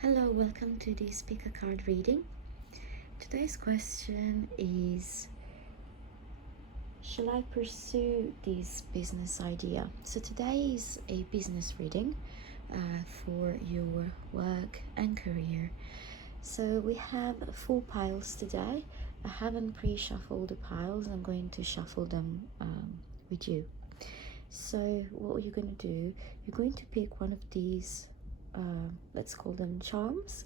Hello, welcome to the speaker card reading. Today's question is, shall I pursue this business idea? So today is a business reading for your work and career. So we have 4 piles today. I haven't pre-shuffled the piles. I'm going to shuffle them with you. So what you're going to do, you're going to pick one of these, let's call them charms.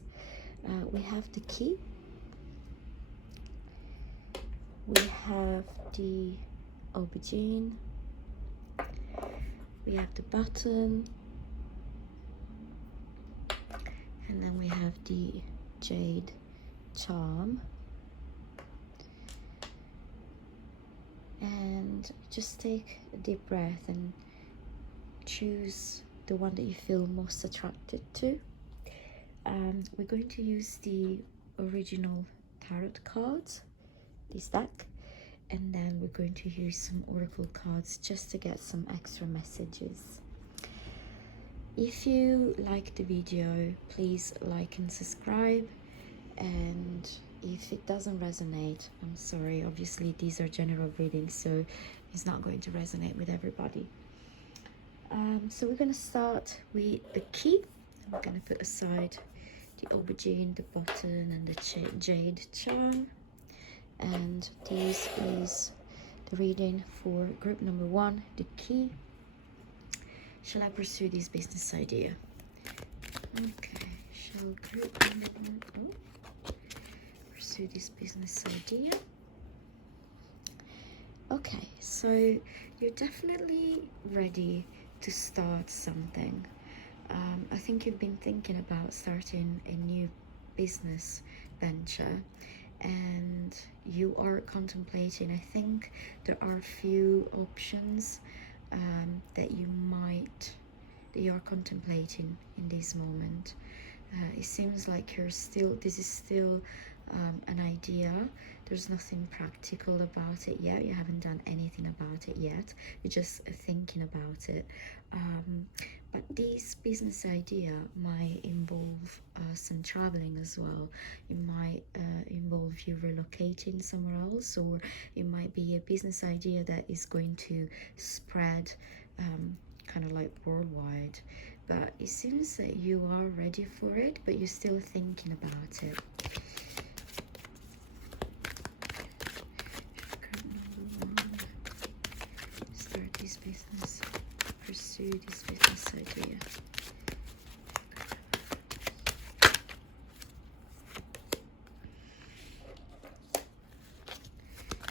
We have the key, we have the aubergine, we have the button, and then we have the Jade Charm. And just take a deep breath and choose the one that you feel most attracted to. We're going to use the original tarot cards, this deck, and then we're going to use some oracle cards just to get some extra messages. If you like the video, please like and subscribe, and if it doesn't resonate, I'm sorry, obviously these are general readings, so it's not going to resonate with everybody. So we're going to start with the key. I'm going to put aside the aubergine, the button, and the Jade Charm. And this is the reading for group number 1, the key. Shall I pursue this business idea? Okay, shall group number 1 pursue this business idea? Okay, so you're definitely ready to start something. I think you've been thinking about starting a new business venture, and you are contemplating. I think there are a few options that you are contemplating in this moment. It seems like this is still an idea. There's nothing practical about it yet. You haven't done anything about it yet. You're just thinking about it. But this business idea might involve some traveling as well. It might involve you relocating somewhere else, or it might be a business idea that is going to spread kind of like worldwide. But it seems that you are ready for it, but you're still thinking about it. Start this business, pursue this business idea.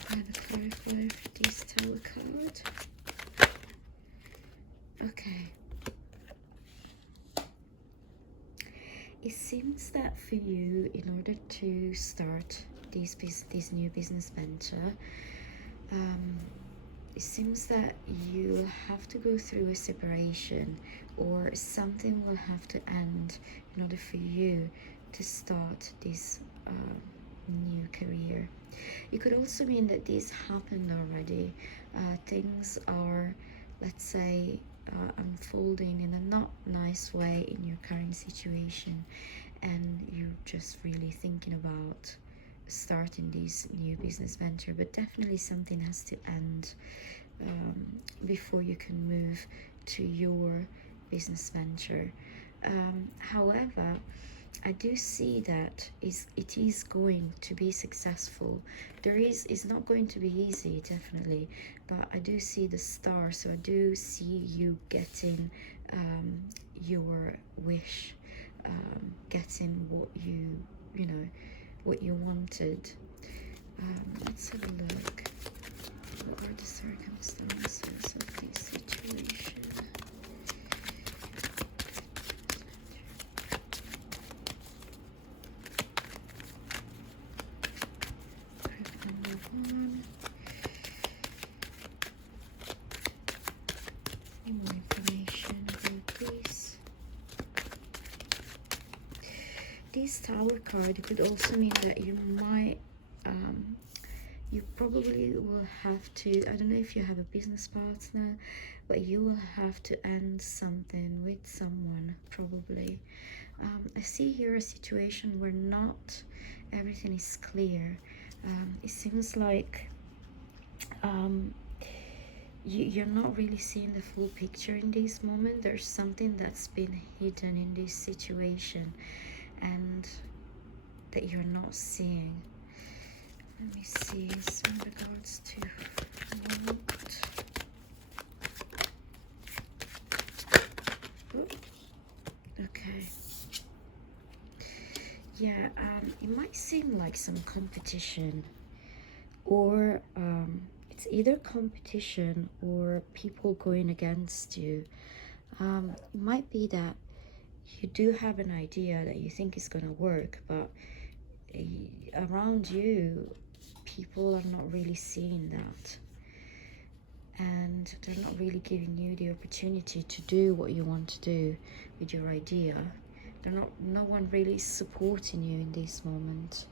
And a clarify for this tower card. Okay. It seems that for you, in order to start this new business venture, it seems that you will have to go through a separation, or something will have to end in order for you to start this new career. It could also mean that this happened already. Things are, let's say, unfolding in a not nice way in your current situation, and you're just really thinking about starting this new business venture, but definitely something has to end before you can move to your business venture. However, I do see that it is going to be successful. It's not going to be easy, definitely, but I do see the star, so I do see you getting your wish, getting what you wanted. Let's have a look. What are the circumstances of this situation? More information about this. This tower card could also mean that you might you probably will have to, I don't know if you have a business partner, but you will have to end something with someone, probably. I see here a situation where not everything is clear. It seems like you're not really seeing the full picture in this moment. There's something that's been hidden in this situation and that you're not seeing. Let me see, so in regards to okay. Yeah, it might seem like some competition, or it's either competition or people going against you. It might be that you do have an idea that you think is going to work, but around you, people are not really seeing that. And they're not really giving you the opportunity to do what you want to do with your idea. No one really is supporting you in this moment.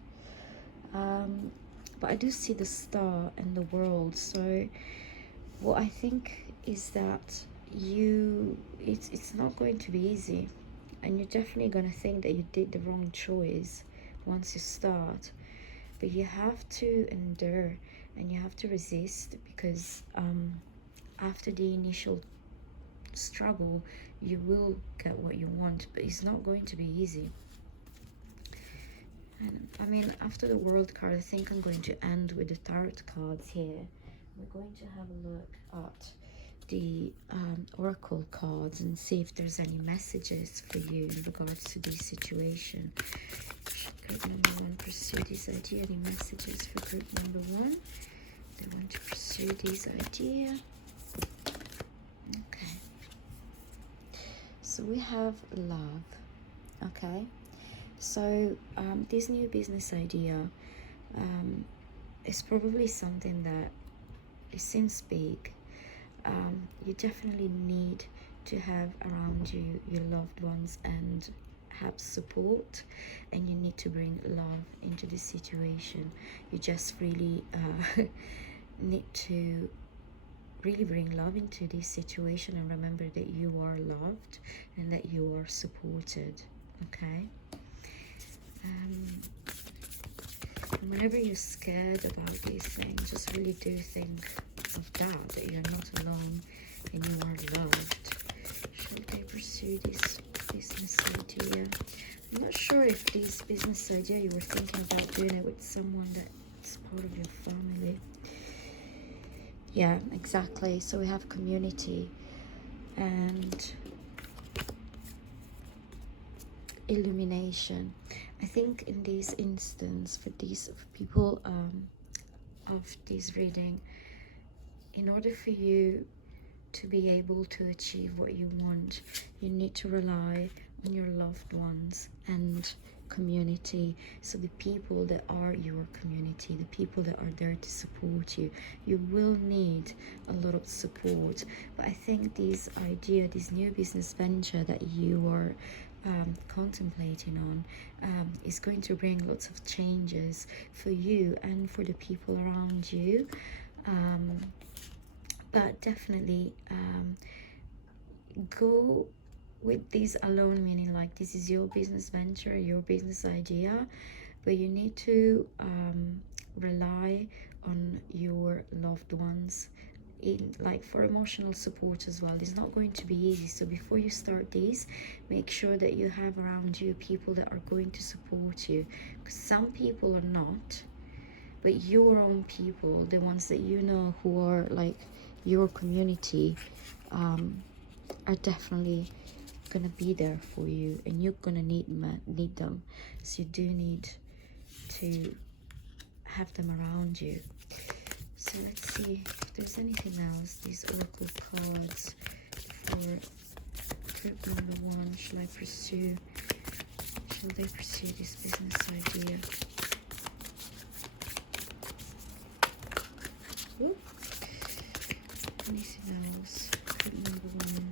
But I do see the star and the world. So what I think is that it's not going to be easy, and you're definitely going to think that you did the wrong choice once you start. But you have to endure and you have to resist, because after the initial struggle, you will get what you want, but it's not going to be easy. And I mean, after the world card, I think I'm going to end with the tarot cards here. We're going to have a look at the oracle cards and see if there's any messages for you in regards to this situation. Group number one, pursue this idea. Any messages for group number one? They want to pursue this idea. Okay. So we have love. Okay. So this new business idea is probably something that it seems big. You definitely need to have around you your loved ones and have support, and you need to bring love into the situation. You just really need to really bring love into this situation and remember that you are loved and that you are supported. Okay. Whenever you're scared about these things, just really do think of that you're not alone and you are loved. Should they pursue this business idea? I'm not sure if this business idea you were thinking about doing it with someone that's part of your family. Yeah, exactly. So we have community and illumination. I think in this instance, for these people of this reading, in order for you to be able to achieve what you want, you need to rely on your loved ones and community. So the people that are your community, the people that are there to support you, you will need a lot of support. But I think this idea, this new business venture that you are contemplating on is going to bring lots of changes for you and for the people around you. But definitely go with this alone, meaning like this is your business venture, your business idea, but you need to rely on your loved ones in like for emotional support as well. It's not going to be easy, so before you start this, make sure that you have around you people that are going to support you, because some people are not, but your own people, the ones that you know who are like your community, are definitely gonna be there for you, and you're gonna need them. So you do need to have them around you. So let's see if there's anything else. These oracle cards for group number one. Shall they pursue this business idea? Ooh. Anything else? Group number one.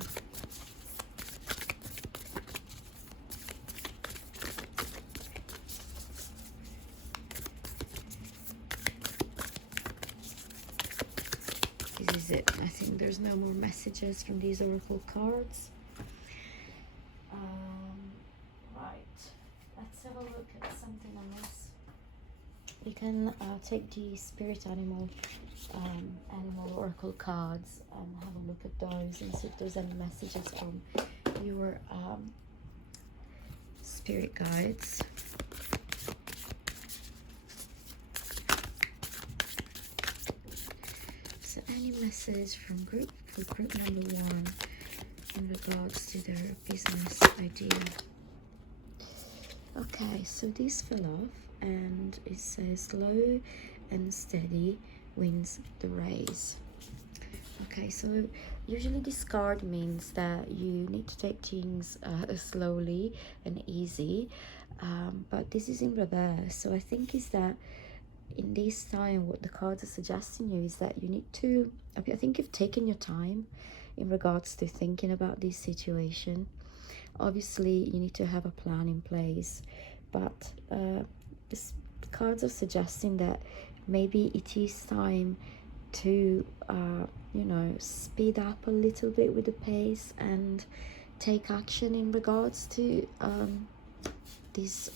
This is it. I think there's no more messages from these oracle cards. Right. a look at something else. You can take the spirit animal oracle cards and have a look at those and see if there's any messages from your spirit guides. So any message from group number 1 in regards to their business idea. Okay, so this fell off and it says slow and steady wins the race. Okay, so usually this card means that you need to take things slowly and easy, but this is in reverse. So I think is that in this time what the cards are suggesting you is that you need to, I think you've taken your time in regards to thinking about this situation. Obviously you need to have a plan in place, but the cards are suggesting that maybe it is time to you know, speed up a little bit with the pace and take action in regards to this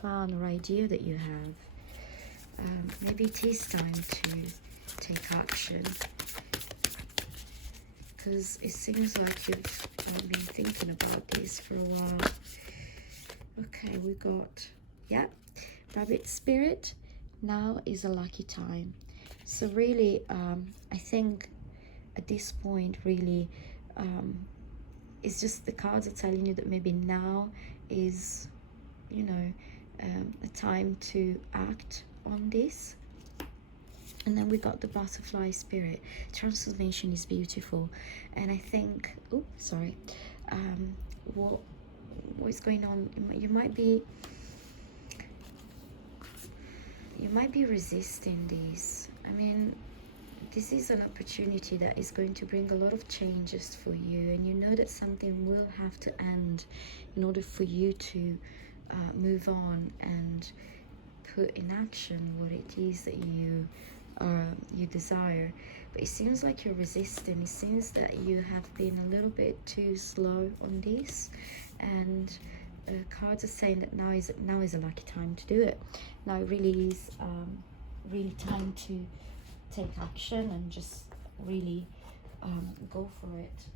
plan or idea that you have. Maybe it is time to take action, because it seems like you've been thinking about this for a while. Okay, we got, yeah, rabbit spirit. Now is a lucky time. So really, I think at this point, really, it's just the cards are telling you that maybe now is, you know, a time to act on this. And then we got the butterfly spirit. Transformation is beautiful, and I think, oh sorry, what's going on, you might be resisting this. I mean, this is an opportunity that is going to bring a lot of changes for you, and you know that something will have to end in order for you to move on and put in action what it is that you desire. But it seems like you're resisting. It seems that you have been a little bit too slow on this, and cards are saying that now is a lucky time to do it. Now it really is really time to take action and just really go for it.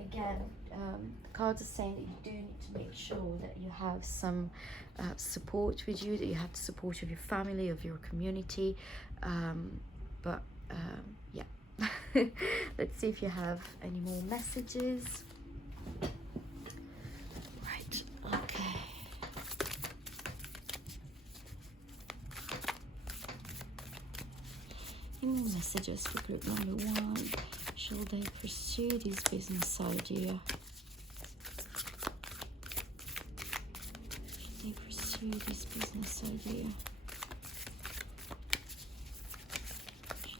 Again, the cards are saying that you do need to make sure that you have some support with you, that you have the support of your family, of your community, yeah. Let's see if you have any more messages. Right, okay. Any more messages for group number 1? Shall they pursue this business idea? Shall they pursue this business idea?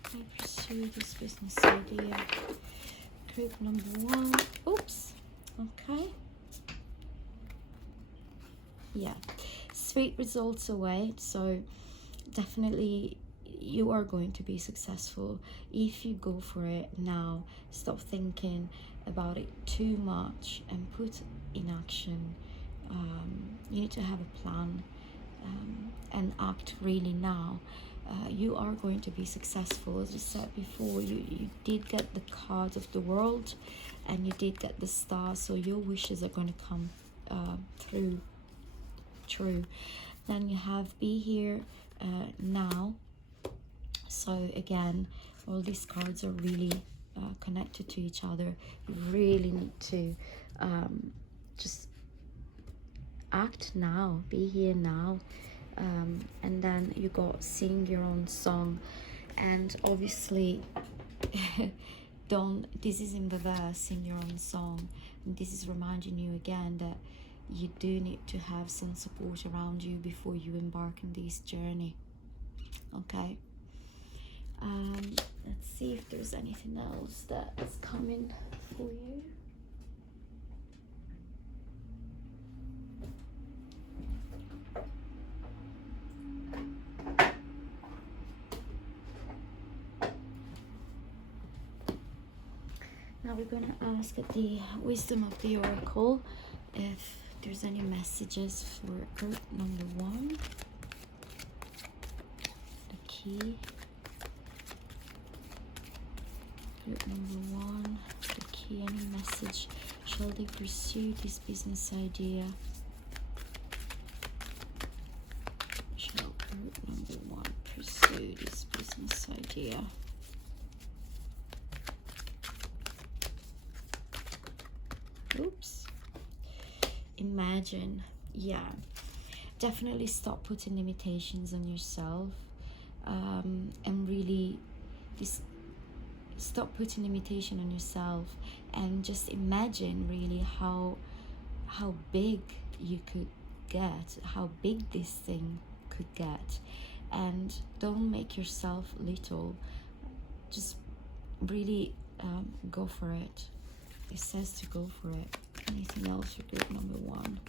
Shall they pursue this business idea? Group number 1. Oops. Okay. Yeah. Sweet results away. So definitely you are going to be successful if you go for it now. Stop thinking about it too much and put in action. You need to have a plan and act really now. You are going to be successful. As I said before, you did get the cards of the world and you did get the star, so your wishes are going to come true. Then you have be here now. So again, all these cards are really connected to each other. You really need to just act now, be here now. And then you got sing your own song, and obviously this is in reverse, sing your own song, and this is reminding you again that you do need to have some support around you before you embark on this journey. Okay. Let's see if there's anything else that is coming for you. Now we're going to ask at the wisdom of the oracle if if there's any messages for group number 1. The key. Group number 1, the key, any message. Shall they pursue this business idea? Shall group number 1 pursue this business idea? Oops. Imagine. Yeah. Definitely stop putting limitations on yourself. And really stop putting limitation on yourself, and just imagine really how big you could get, how big this thing could get, and don't make yourself little. Just really go for it. It says to go for it. Anything else for group number 1?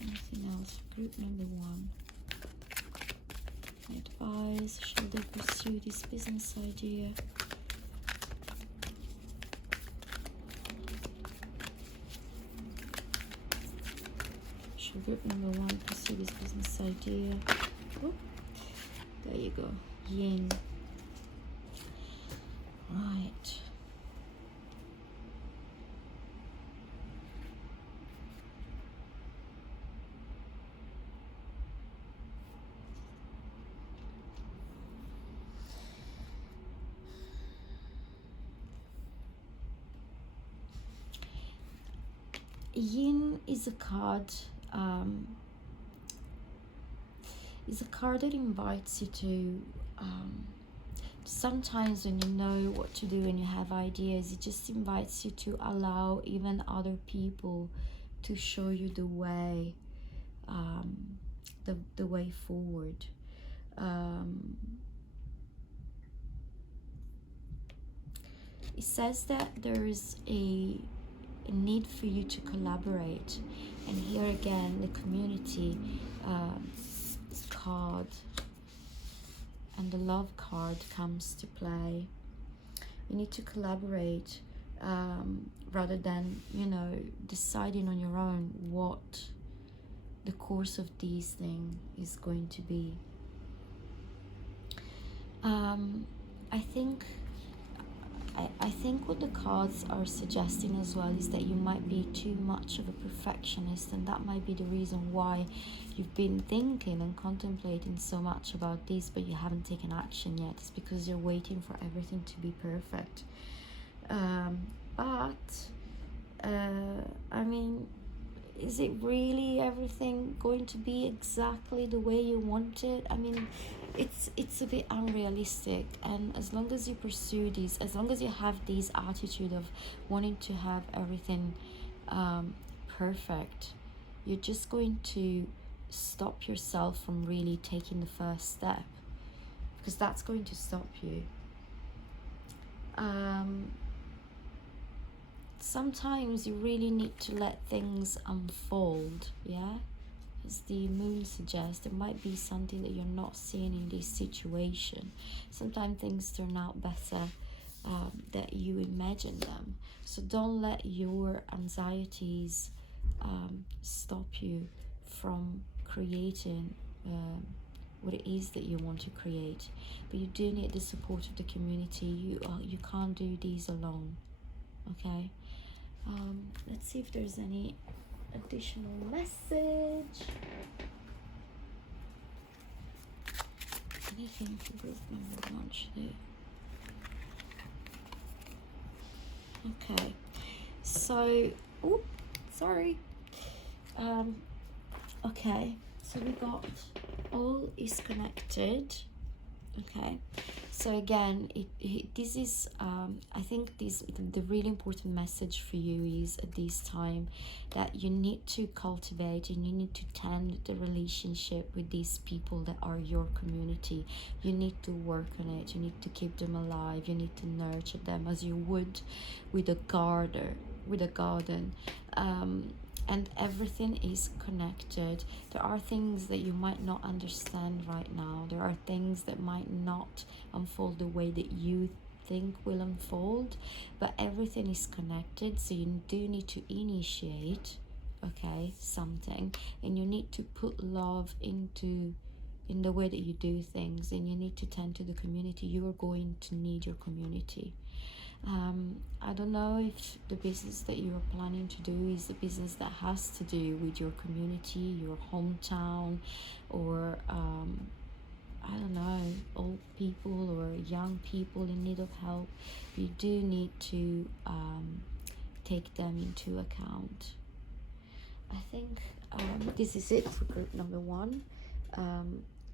Anything else for group number 1? Advise, shall they pursue this business idea? Shall group number 1 pursue this business idea? Oh, there you go. Yin. Right. Yin is a card. Is a card that invites you to. Sometimes when you know what to do and you have ideas, it just invites you to allow even other people to show you the way, the way forward. It says that there is a need for you to collaborate, and here again the community card and the love card comes to play. You need to collaborate rather than, you know, deciding on your own what the course of these things is going to be. I think what the cards are suggesting as well is that you might be too much of a perfectionist, and that might be the reason why you've been thinking and contemplating so much about this, but you haven't taken action yet. It's because you're waiting for everything to be perfect. I mean, is it really everything going to be exactly the way you want it? I mean, it's a bit unrealistic, and as long as you pursue these, as long as you have this attitude of wanting to have everything perfect, you're just going to stop yourself from really taking the first step, because that's going to stop you. Sometimes you really need to let things unfold, yeah? As the moon suggests, there might be something that you're not seeing in this situation. Sometimes things turn out better that you imagine them. So don't let your anxieties stop you from creating what it is that you want to create. But you do need the support of the community. You can't do these alone, okay? Let's see if there's any additional message. Anything for group number 1 today? Okay, so sorry. Okay, so we got all is connected. Okay, so again, this is I think the really important message for you is at this time that you need to cultivate and you need to tend the relationship with these people that are your community. You need to work on it. You need to keep them alive. You need to nurture them as you would with a garden. And everything is connected. There are things that you might not understand right now. There are things that might not unfold the way that you think will unfold, but everything is connected. So you do need to initiate okay, something, and you need to put love into in the way that you do things, and you need to tend to the community. You are going to need your community. I don't know if the business that you are planning to do is a business that has to do with your community, your hometown, or I don't know, old people or young people in need of help. You do need to take them into account. I think this is it for group number 1.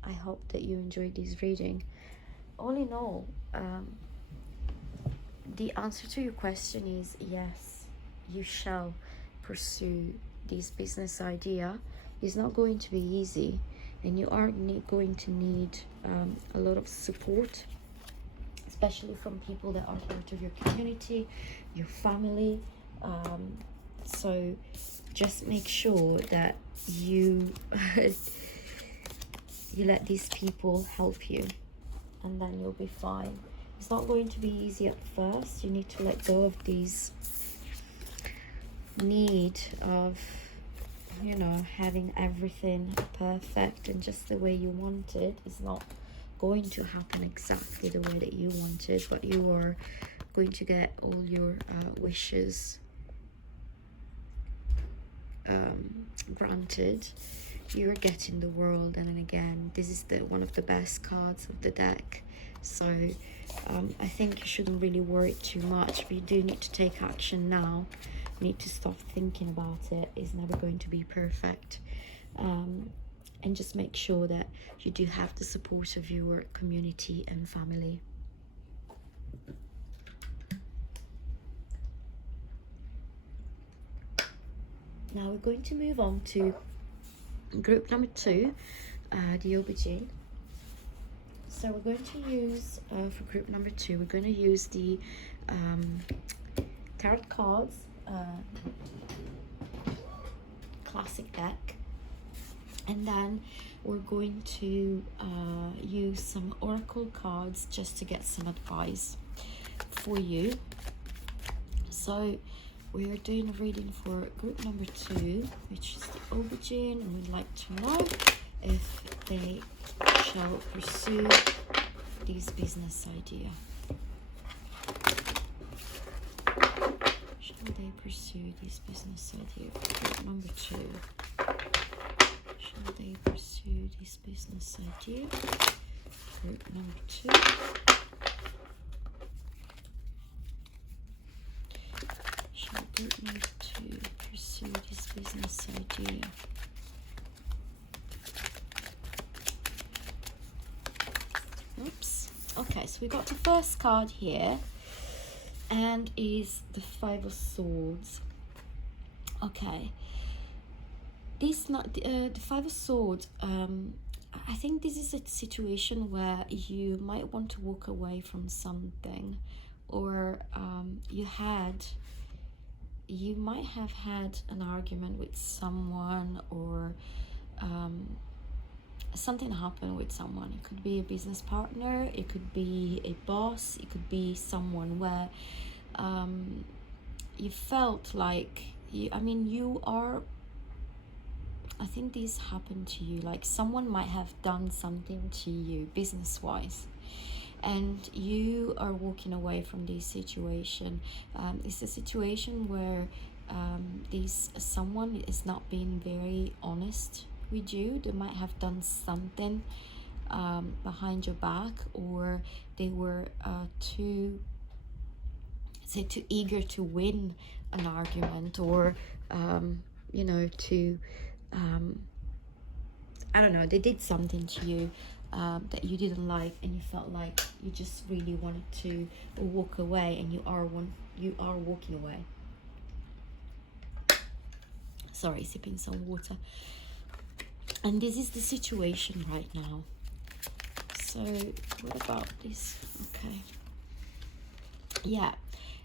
I hope that you enjoyed this reading. All in all, the answer to your question is yes, you shall pursue this business idea. It's not going to be easy, and you are going to need a lot of support, especially from people that are part of your community, your family. So just make sure that you you let these people help you, and then you'll be fine. It's not going to be easy at first. You need to let go of these need of, you know, having everything perfect and just the way you want it. It's not going to happen exactly the way that you want it, but you are going to get all your wishes granted. You're getting the world, and then again, this is the one of the best cards of the deck. So I think you shouldn't really worry too much, but you do need to take action now. You need to stop thinking about it. It's never going to be perfect. And just make sure that you do have the support of your community and family. Now we're going to move on to group number 2, the Aubergine. So we're going to use, for group number 2, we're going to use the tarot cards, classic deck. And then we're going to use some oracle cards just to get some advice for you. So we are doing a reading for group number 2, which is the Aubergine, and we'd like to know if they shall pursue this business idea. Shall they pursue this business idea for group number 2? Shall they pursue this business idea? Group number 2. Shall group number 2 pursue this business idea? Oops. Okay, so we got the first card here, and is the 5 of Swords. Okay. This not the 5 of Swords. I think this is a situation where you might want to walk away from something, or you might have had an argument with someone, or something happened with someone. It could be a business partner, it could be a boss, it could be someone where you felt like I think this happened to you, like someone might have done something to you business wise, and you are walking away from this situation. It's a situation where someone is not being very honest with you. They might have done something behind your back, or they were too eager to win an argument, or I don't know, they did something to you that you didn't like, and you felt like you just really wanted to walk away, and you are walking away. Sorry, sipping some water. And this is the situation right now. So what about this? Okay, yeah,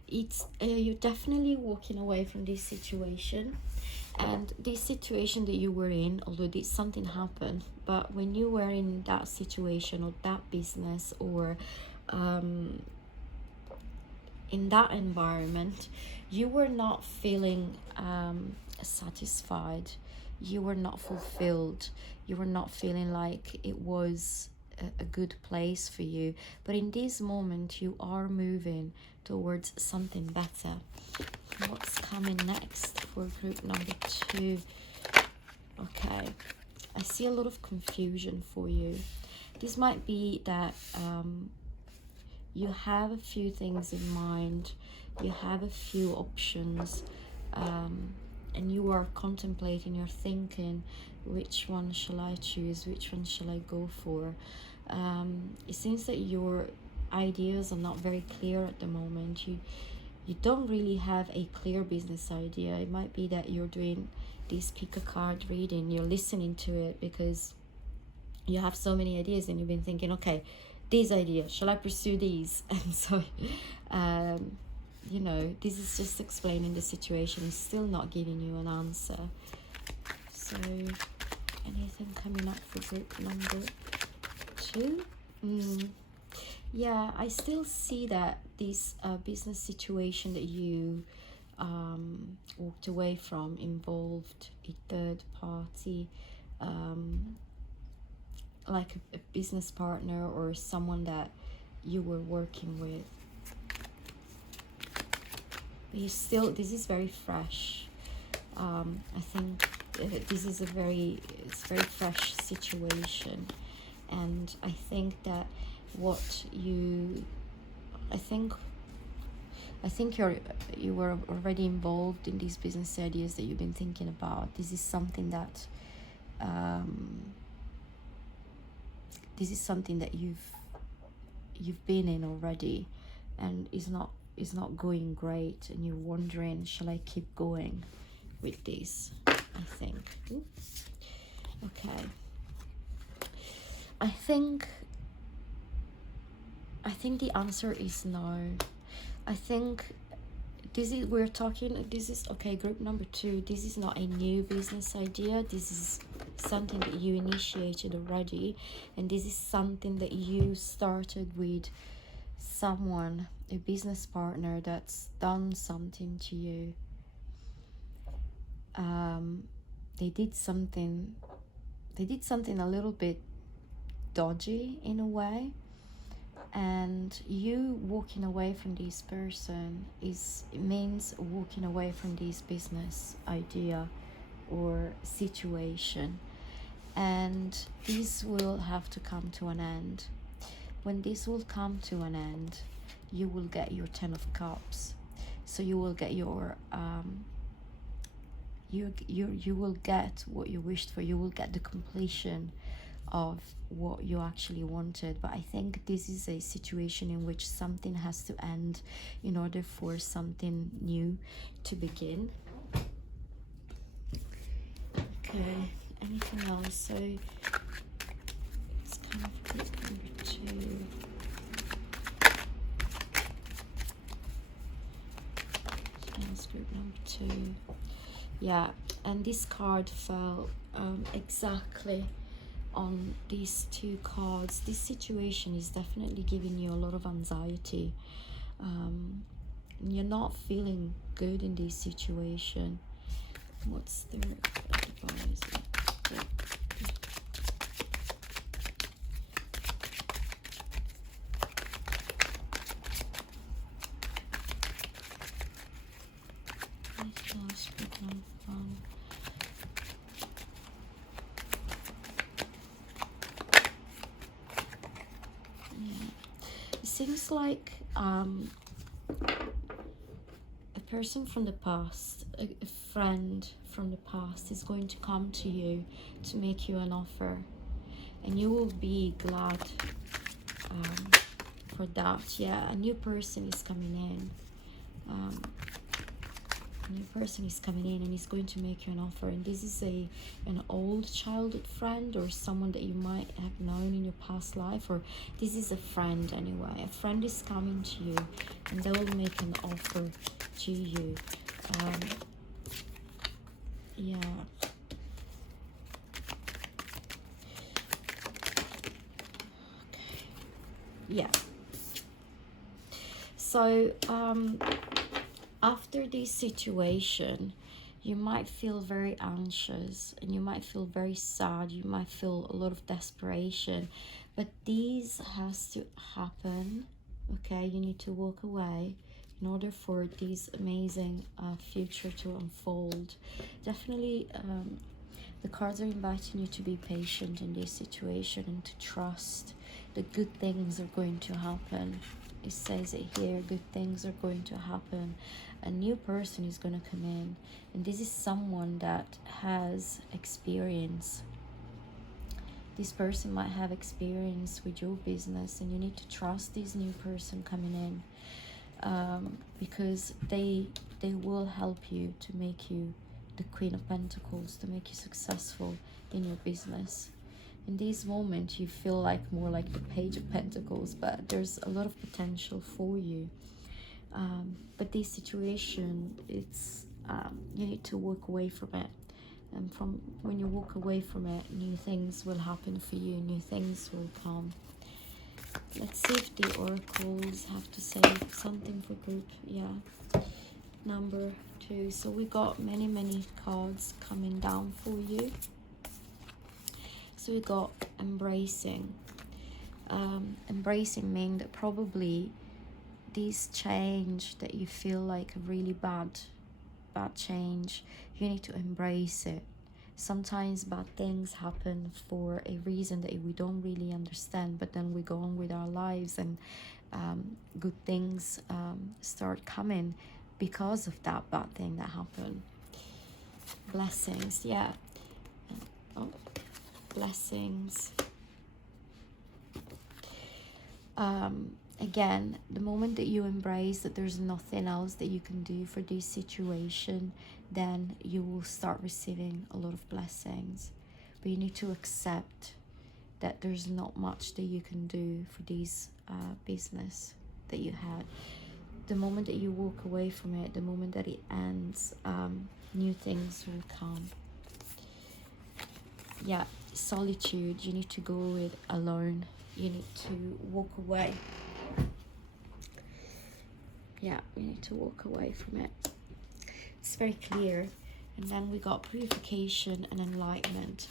it's you're definitely walking away from this situation. And this situation that you were in, although something happened, but when you were in that situation or that business, or in that environment, you were not feeling satisfied, you were not fulfilled, you were not feeling like it was a good place for you. But in this moment, you are moving towards something better. What's coming next for group number 2? Okay, I see a lot of confusion for you. This might be that you have a few things in mind, you have a few options, and you are contemplating, you're thinking, which one shall I choose, which one shall I go for? It seems that your ideas are not very clear at the moment. You don't really have a clear business idea. It might be that you're doing this pick a card reading, you're listening to it because you have so many ideas and you've been thinking, okay, these ideas, shall I pursue these? And so you know, this is just explaining the situation, it's still not giving you an answer. So anything coming up for group number 2? Yeah, I still see that this business situation that you walked away from involved a third party, like a business partner or someone that you were working with. But you still, this is very fresh. I think this is it's very fresh situation, and I think that I think you were already involved in these business ideas that you've been thinking about. This is something that you've been in already, and is not going great, and you're wondering, shall I keep going with this? I think. Okay. I think the answer is no. I think this is okay, group number 2, this is not a new business idea. This is something that you initiated already, and this is something that you started with someone, a business partner that's done something to you. They did something a little bit dodgy in a way, and you walking away from this person means walking away from this business idea or situation, and this will have to come to an end. When this will come to an end, you will get your 10 of Cups. So you will get your you will get what you wished for. You will get the completion of what you actually wanted. But I think this is a situation in which something has to end in order for something new to begin. Okay, anything else? So it's kind of group number 2. Group number 2. Yeah, and this card fell exactly on these 2 cards. This situation is definitely giving you a lot of anxiety. You're not feeling good in this situation. What's their advice? Seems like a person from the past, a friend from the past, is going to come to you to make you an offer, and you will be glad for that. Yeah, a new person is coming in. A new person is coming in and is going to make you an offer, and this is an old childhood friend or someone that you might have known in your past life, or this is a friend anyway. A friend is coming to you and they will make an offer to you. Yeah. Okay. Yeah. So after this situation, you might feel very anxious and you might feel very sad. You might feel a lot of desperation, but this has to happen. Okay, you need to walk away in order for this amazing future to unfold. Definitely, the cards are inviting you to be patient in this situation and to trust that good things are going to happen. It says it here, good things are going to happen. A new person is going to come in, and this is someone that has experience. This person might have experience with your business, and you need to trust this new person coming in, because they will help you to make you the Queen of Pentacles, to make you successful in your business. In this moment, you feel like more like the Page of Pentacles, but there's a lot of potential for you. But this situation, it's you need to walk away from it. And from when you walk away from it, new things will happen for you, new things will come. Let's see if the oracles have to say something for group. Yeah, number 2. So we got many cards coming down for you. So we got embracing. Embracing means that probably this change that you feel like a really bad change, you need to embrace it. Sometimes bad things happen for a reason that we don't really understand, but then we go on with our lives, and good things start coming because of that bad thing that happened. Blessings, yeah. Oh, blessings. Again, the moment that you embrace that there's nothing else that you can do for this situation, then you will start receiving a lot of blessings. But you need to accept that there's not much that you can do for this business that you had. The moment that you walk away from it, the moment that it ends, new things will come. Yeah, solitude, you need to go with alone. You need to walk away. Yeah, we need to walk away from it. It's very clear. And then we got purification and enlightenment.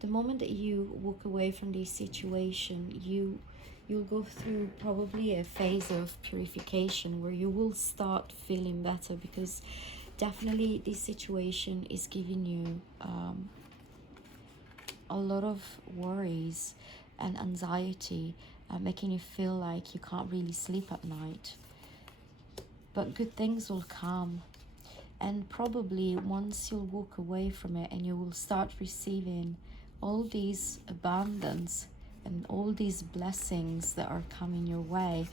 The moment that you walk away from this situation, you'll go through probably a phase of purification where you will start feeling better, because definitely this situation is giving you a lot of worries and anxiety, making you feel like you can't really sleep at night. But good things will come, and probably once you'll walk away from it and you will start receiving all these abundance and all these blessings that are coming your way,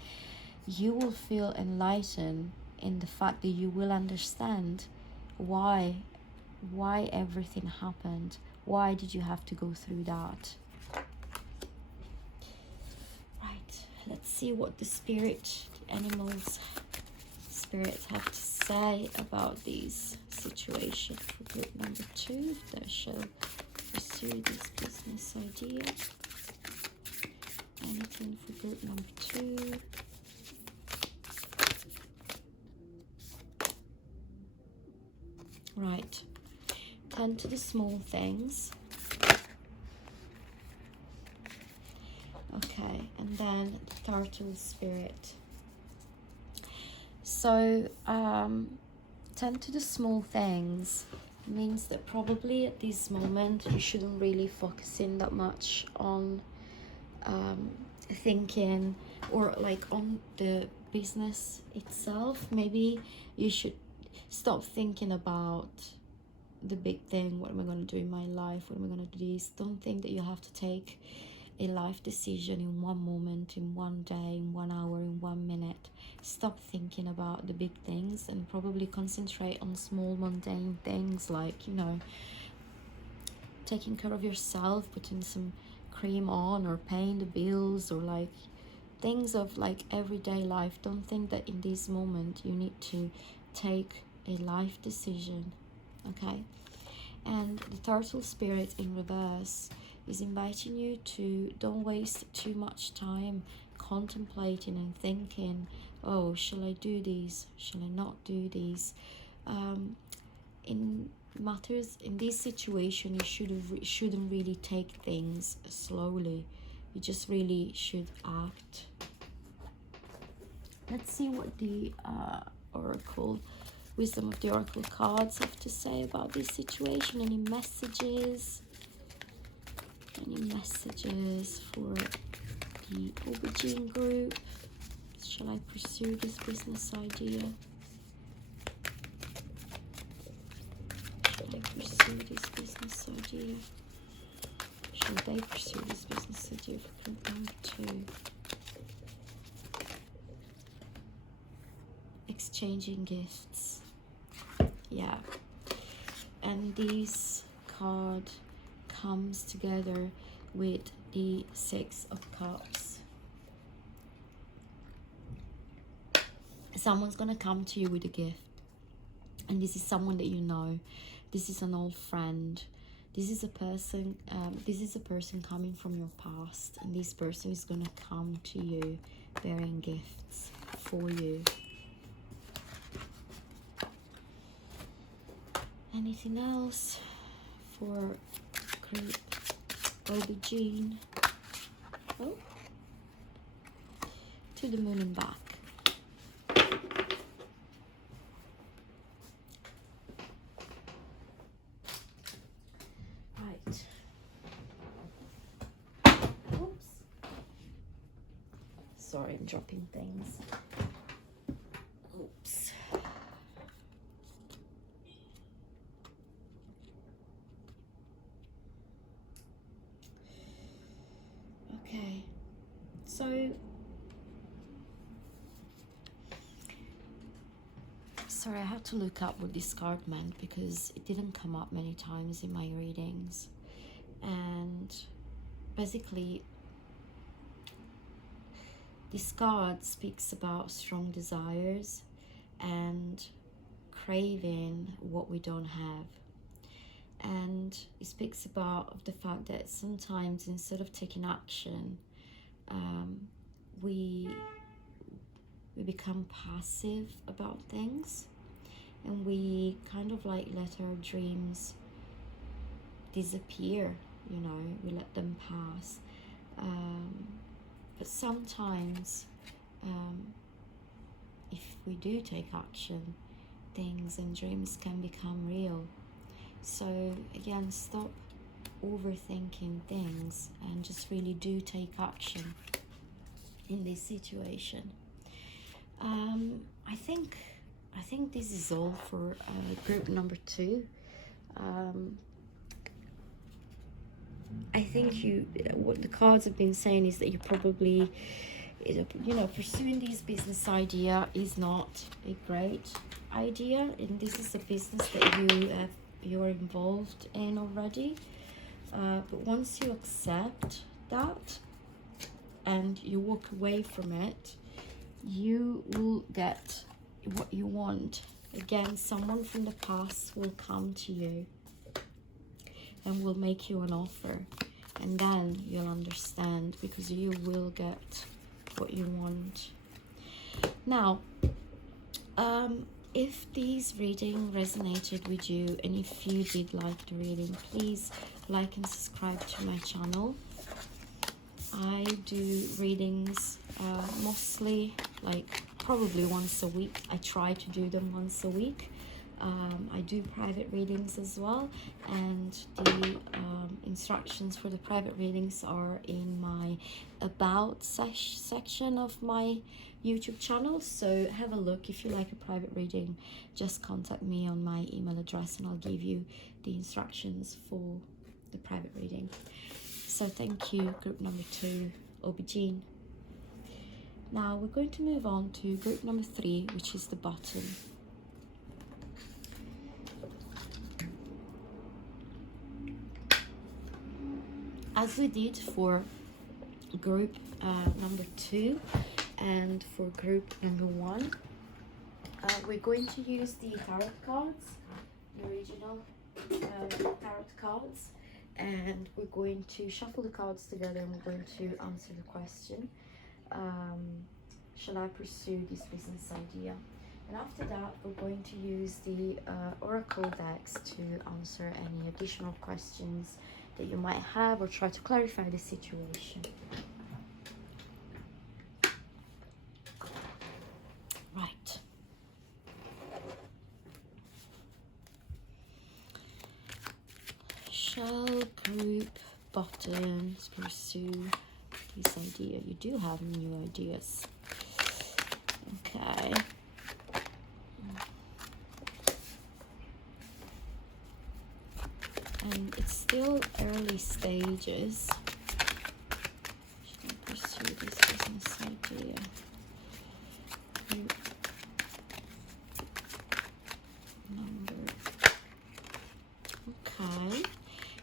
you will feel enlightened in the fact that you will understand why everything happened. Why did you have to go through that? Right, let's see what the spirit, the animals, spirits have to say about these situations for group number 2, if they shall pursue this business idea. Anything for group number 2. Right, tend to the small things. Okay, and then the turtle spirit. So tend to the small things means that probably at this moment you shouldn't really focus in that much on thinking or like on the business itself. Maybe you should stop thinking about the big thing. What am I going to do in my life? What am I going to do this? Don't think that you have to take a life decision in one moment, in one day, in 1 hour, in 1 minute. Stop thinking about the big things and probably concentrate on small mundane things, like, you know, taking care of yourself, putting some cream on, or paying the bills, or like things of like everyday life. Don't think that in this moment you need to take a life decision. Okay, and the turtle spirit in reverse is inviting you to don't waste too much time contemplating and thinking, oh, shall I do these? Shall I not do these? In this situation, you shouldn't really take things slowly. You just really should act. Let's see what the wisdom of the oracle cards have to say about this situation. Any messages? Any messages for the Aubergine group? Shall I pursue this business idea? Shall I pursue this business idea? Shall they pursue this business idea for group number 2? Exchanging gifts. Yeah. And this card comes together with the 6 of Cups. Someone's gonna come to you with a gift, and this is someone that you know. This is an old friend. This is a person. This is a person coming from your past, and this person is gonna come to you bearing gifts for you. Anything else for group Aubergine? Oh, to the moon and back. Right. Oops. Sorry, I'm dropping things. Oops. Okay, so sorry, I had to look up what this card meant because it didn't come up many times in my readings. And basically, this card speaks about strong desires and craving what we don't have. And it speaks about the fact that sometimes instead of taking action, we become passive about things, and we kind of like let our dreams disappear, you know, we let them pass. But sometimes if we do take action, things and dreams can become real. So again, stop overthinking things and just really do take action in this situation. I think this is all for group number 2. I think what the cards have been saying is that you probably, you know, pursuing this business idea is not a great idea, and this is a business that you're involved in already. But once you accept that and you walk away from it, you will get what you want. Again, someone from the past will come to you and will make you an offer, and then you'll understand, because you will get what you want. Now, if this reading resonated with you, and if you did like the reading, please like and subscribe to my channel. I do readings mostly, like probably once a week. I try to do them once a week. I do private readings as well, and the instructions for the private readings are in my about section of my YouTube channel. So have a look. If you like a private reading, just contact me on my email address and I'll give you the instructions for the private reading. So thank you, group number 2, Aubergine. Now we're going to move on to group number 3, which is the bottom. As we did for group number 2 and for group number 1, we're going to use the tarot cards, the original tarot cards, and we're going to shuffle the cards together and we're going to answer the question. shall I pursue this business idea? And after that, we're going to use the oracle decks to answer any additional questions that you might have or try to clarify the situation. Right. Shall group bottoms pursue this idea? You do have new ideas. Okay. And it's still early stages. Should I pursue this business idea? Number. Okay.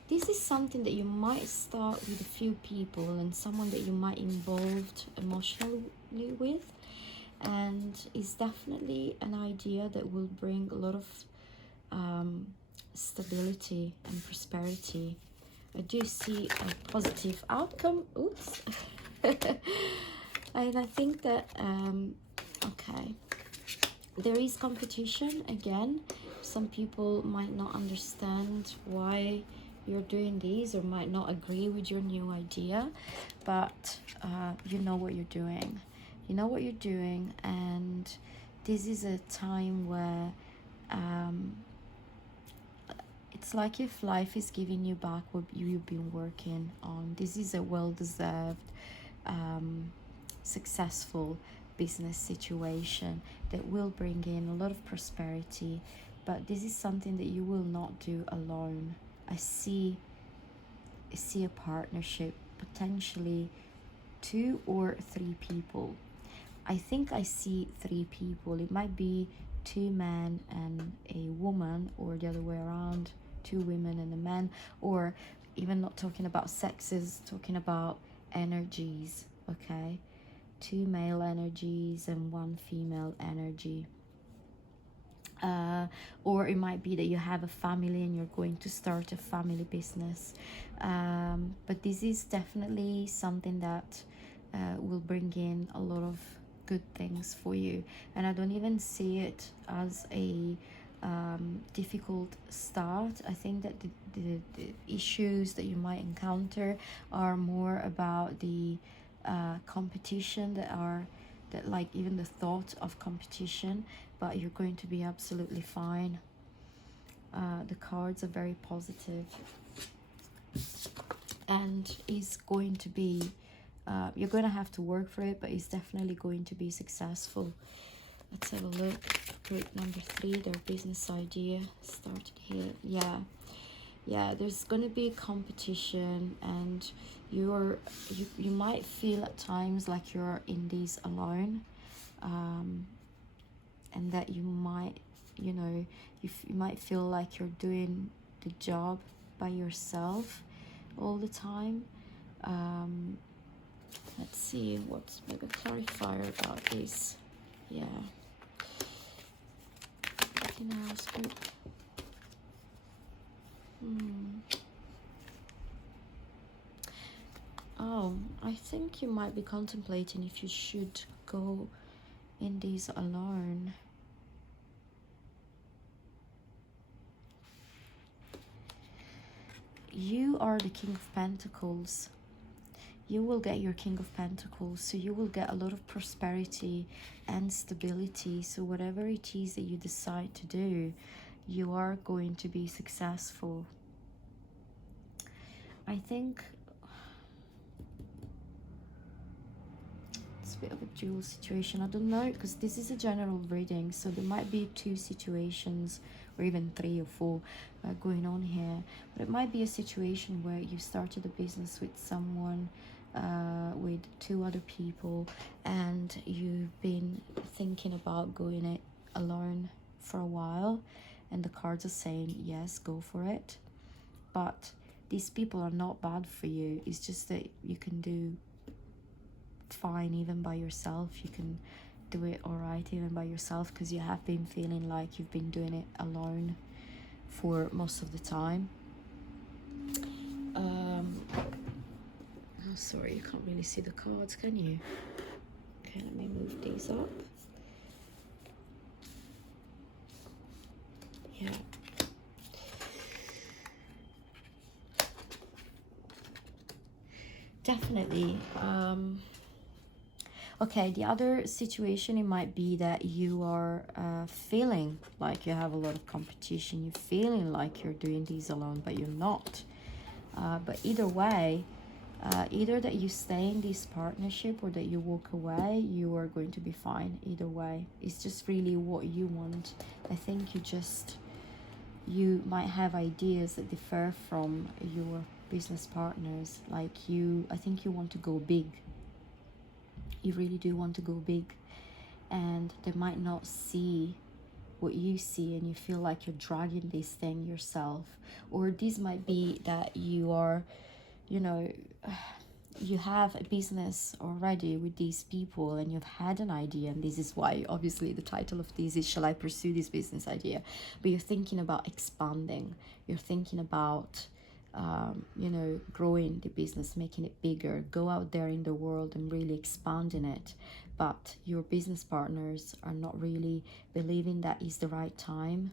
This is something that you might start with a few people and someone that you might involved emotionally with, and it's definitely an idea that will bring a lot of stability and prosperity. I do see a positive outcome. Oops. And I think that okay, there is competition again. Some people might not understand why you're doing these or might not agree with your new idea, but you know what you're doing. You know what you're doing, and this is a time where it's like if life is giving you back what you've been working on. This is a well-deserved, successful business situation that will bring in a lot of prosperity, but this is something that you will not do alone. I see a partnership, potentially 2 or 3 people. I think I see 3 people. It might be 2 men and a woman, or the other way around, 2 women and a man, or even not talking about sexes, talking about energies, okay? 2 male energies and 1 female energy. Or it might be that you have a family and you're going to start a family business. But this is definitely something that will bring in a lot of good things for you. And I don't even see it as a difficult start. I think that the issues that you might encounter are more about the competition that like even the thought of competition, but you're going to be absolutely fine. The cards are very positive, and it's going to be you're going to have to work for it, but it's definitely going to be successful. Let's have a look. Group number 3, their business idea started here. Yeah, there's going to be competition, and you might feel at times like you're in this alone, and that you might, you know, you might feel like you're doing the job by yourself all the time. Let's see what's maybe a clarifier about this. Yeah. House group. Oh, I think you might be contemplating if you should go in these alone. You are the King of Pentacles. You will get your King of Pentacles, so you will get a lot of prosperity and stability. So whatever it is that you decide to do, you are going to be successful. I think it's a bit of a dual situation. I don't know, because this is a general reading, so there might be 2 situations or even 3 or 4 going on here. But it might be a situation where you started a business with someone, with 2 other people, and you've been thinking about going it alone for a while, and the cards are saying yes, go for it. But these people are not bad for you. It's just that you can do fine even by yourself. You can do it all right even by yourself, because you have been feeling like you've been doing it alone for most of the time. Oh, sorry, you can't really see the cards, can you? Okay, let me move these up. Yeah. Definitely. Okay, the other situation, it might be that you are feeling like you have a lot of competition. You're feeling like you're doing these alone, but you're not. But either way, either that you stay in this partnership or that you walk away, you are going to be fine either way. It's just really what you want. I think you might have ideas that differ from your business partners. Like I think you want to go big. You really do want to go big, and they might not see what you see, and you feel like you're dragging this thing yourself. Or this might be that you are, you know, you have a business already with these people and you've had an idea, and this is why obviously the title of this is Shall I Pursue This Business Idea? But you're thinking about expanding, you're thinking about growing the business, making it bigger, go out there in the world and really expanding it. But your business partners are not really believing that is the right time,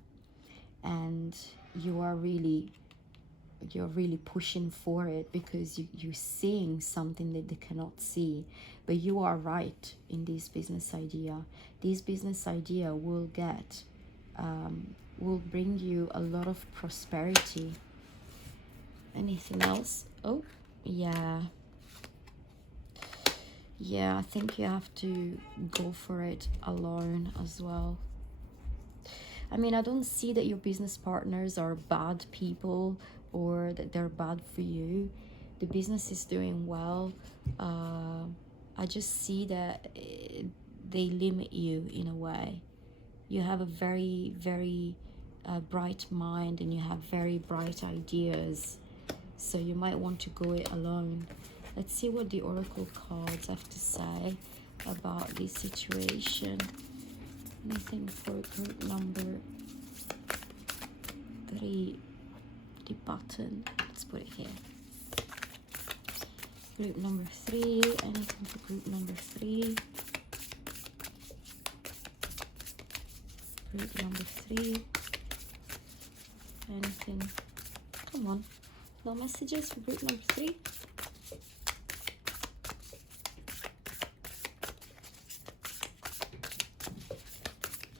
and you're really pushing for it because you're seeing something that they cannot see. But you are right in this business idea. This business idea will bring you a lot of prosperity. Anything else? Oh, yeah, I think you have to go for it alone as well. I mean, I don't see that your business partners are bad people or that they're bad for you. The business is doing well. I just see that they limit you in a way. You have a very, very bright mind, and you have very bright ideas. So you might want to go it alone. Let's see what the oracle cards have to say about this situation. Anything for group number 3, the button. Let's put it here. Group number 3, anything for group number 3. Group number 3. Anything. Come on. No messages for group number 3.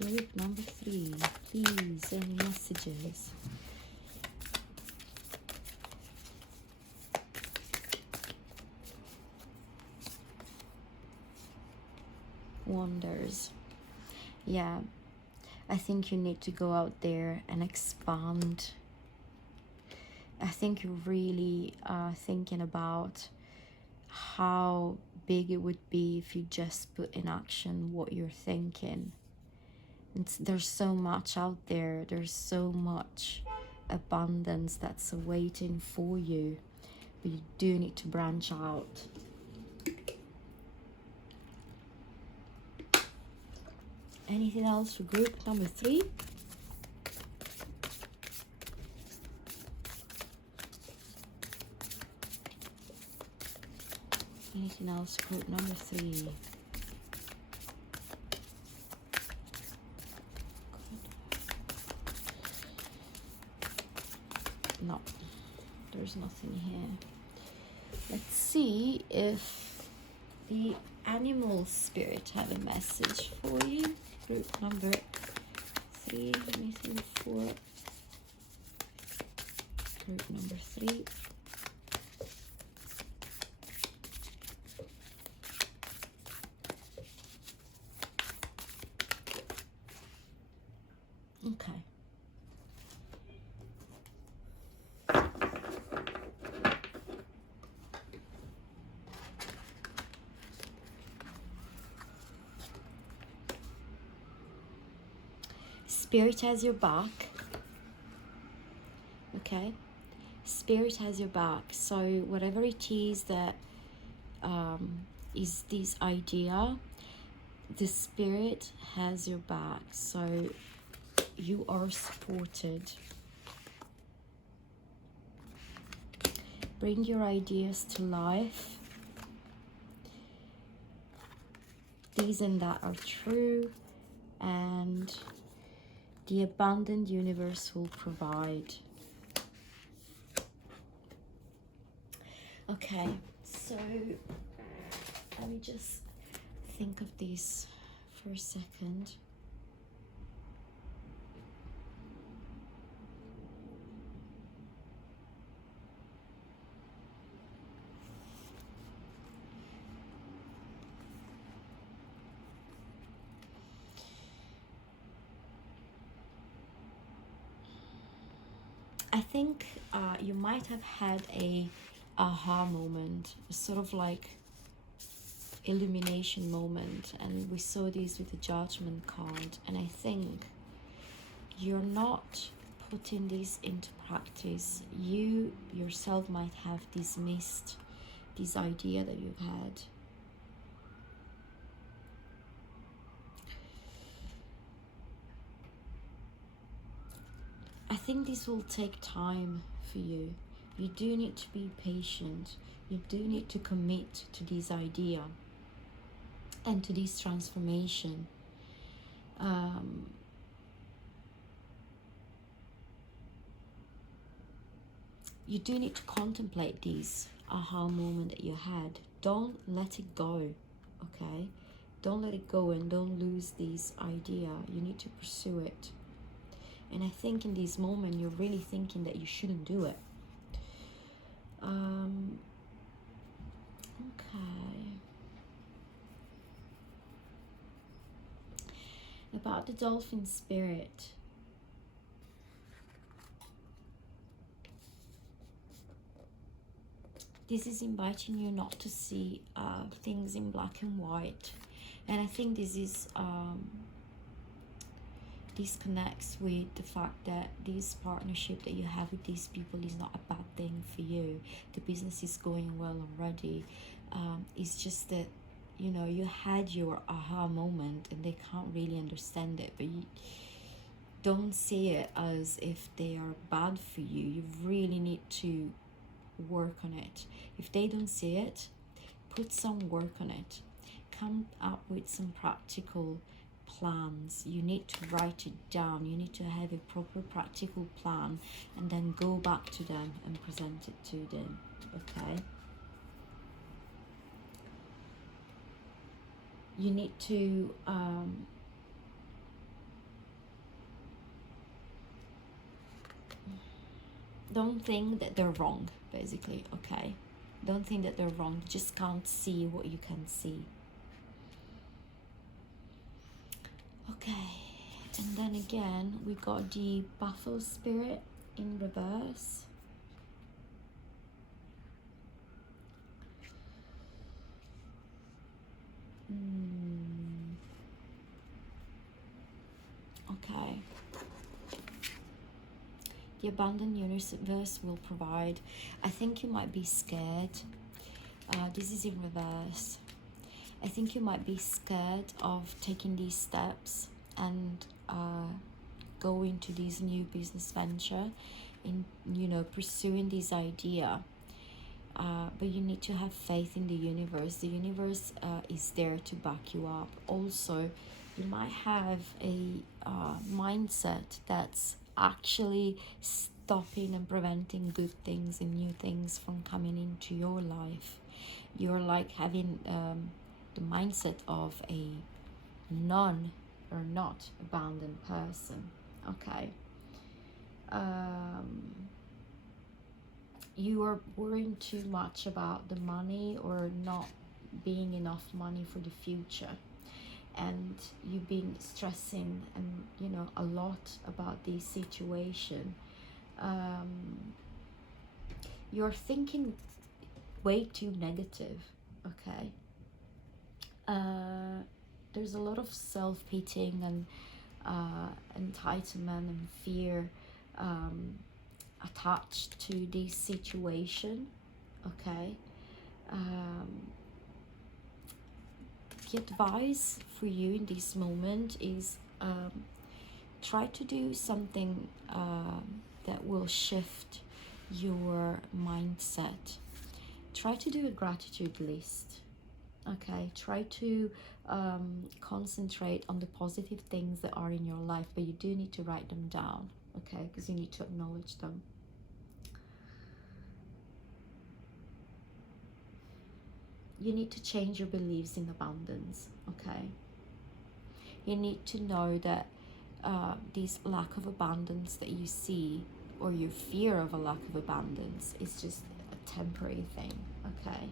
Group number 3, please, any messages? Wonders. Yeah, I think you need to go out there and expand. I think you're really thinking about how big it would be if you just put in action what you're thinking. There's so much out there. There's so much abundance that's waiting for you. But you do need to branch out. Anything else for group number 3? Anything else for group number 3? No, there's nothing here. Let's see if the animal spirit have a message for you. Group number 3, anything for group number 3? Okay. Spirit has your back. Okay, Spirit has your back. So whatever it is that is this idea, the Spirit has your back. So you are supported. Bring your ideas to life. season that are true, and the abundant universe will provide. Okay, so let me just think of this for a second. I think you might have had a aha moment, sort of like illumination moment, and we saw this with the Judgment card, and I think you're not putting this into practice. You yourself might have dismissed this idea that you've had. I think this will take time for you. You do need to be patient. You do need to commit to this idea and to this transformation. You do need to contemplate this aha moment that you had. Don't let it go, okay? Don't let it go, and don't lose this idea. You need to pursue it. And I think in this moment, you're really thinking that you shouldn't do it. Okay. About the dolphin spirit. This is inviting you not to see things in black and white. And I think this is... this connects with the fact that this partnership that you have with these people is not a bad thing for you. The business is going well already. It's just that, you know, you had your aha moment and they can't really understand it, but you don't see it as if they are bad for you. You really need to work on it. If they don't see it, put some work on it. Come up with some practical plans. You need to write it down. You need to have a proper practical plan and then go back to them and present it to them, okay? You need to don't think that they're wrong, basically, okay? Don't think that they're wrong. You just can't see what you can see. Okay, and then again, we got the buffalo spirit in reverse. Okay. The abundant universe will provide. I think you might be scared. This is in reverse. I think you might be scared of taking these steps and go into this new business venture, in, you know, pursuing this idea. But you need to have faith in the universe. The universe is there to back you up. Also, you might have a mindset that's actually stopping and preventing good things and new things from coming into your life. You're like having the mindset of a not abandoned person, okay? You are worrying too much about the money or not being enough money for the future, and you've been stressing and, you know, a lot about this situation. You're thinking way too negative, okay? There's a lot of self-pitying and entitlement and fear attached to this situation, okay? The advice for you in this moment is try to do something that will shift your mindset. Try to do a gratitude list, Okay, try to concentrate on the positive things that are in your life, but you do need to write them down, okay, because you need to acknowledge them. You need to change your beliefs in abundance, okay? You need to know that this lack of abundance that you see, or your fear of a lack of abundance, is just a temporary thing, okay?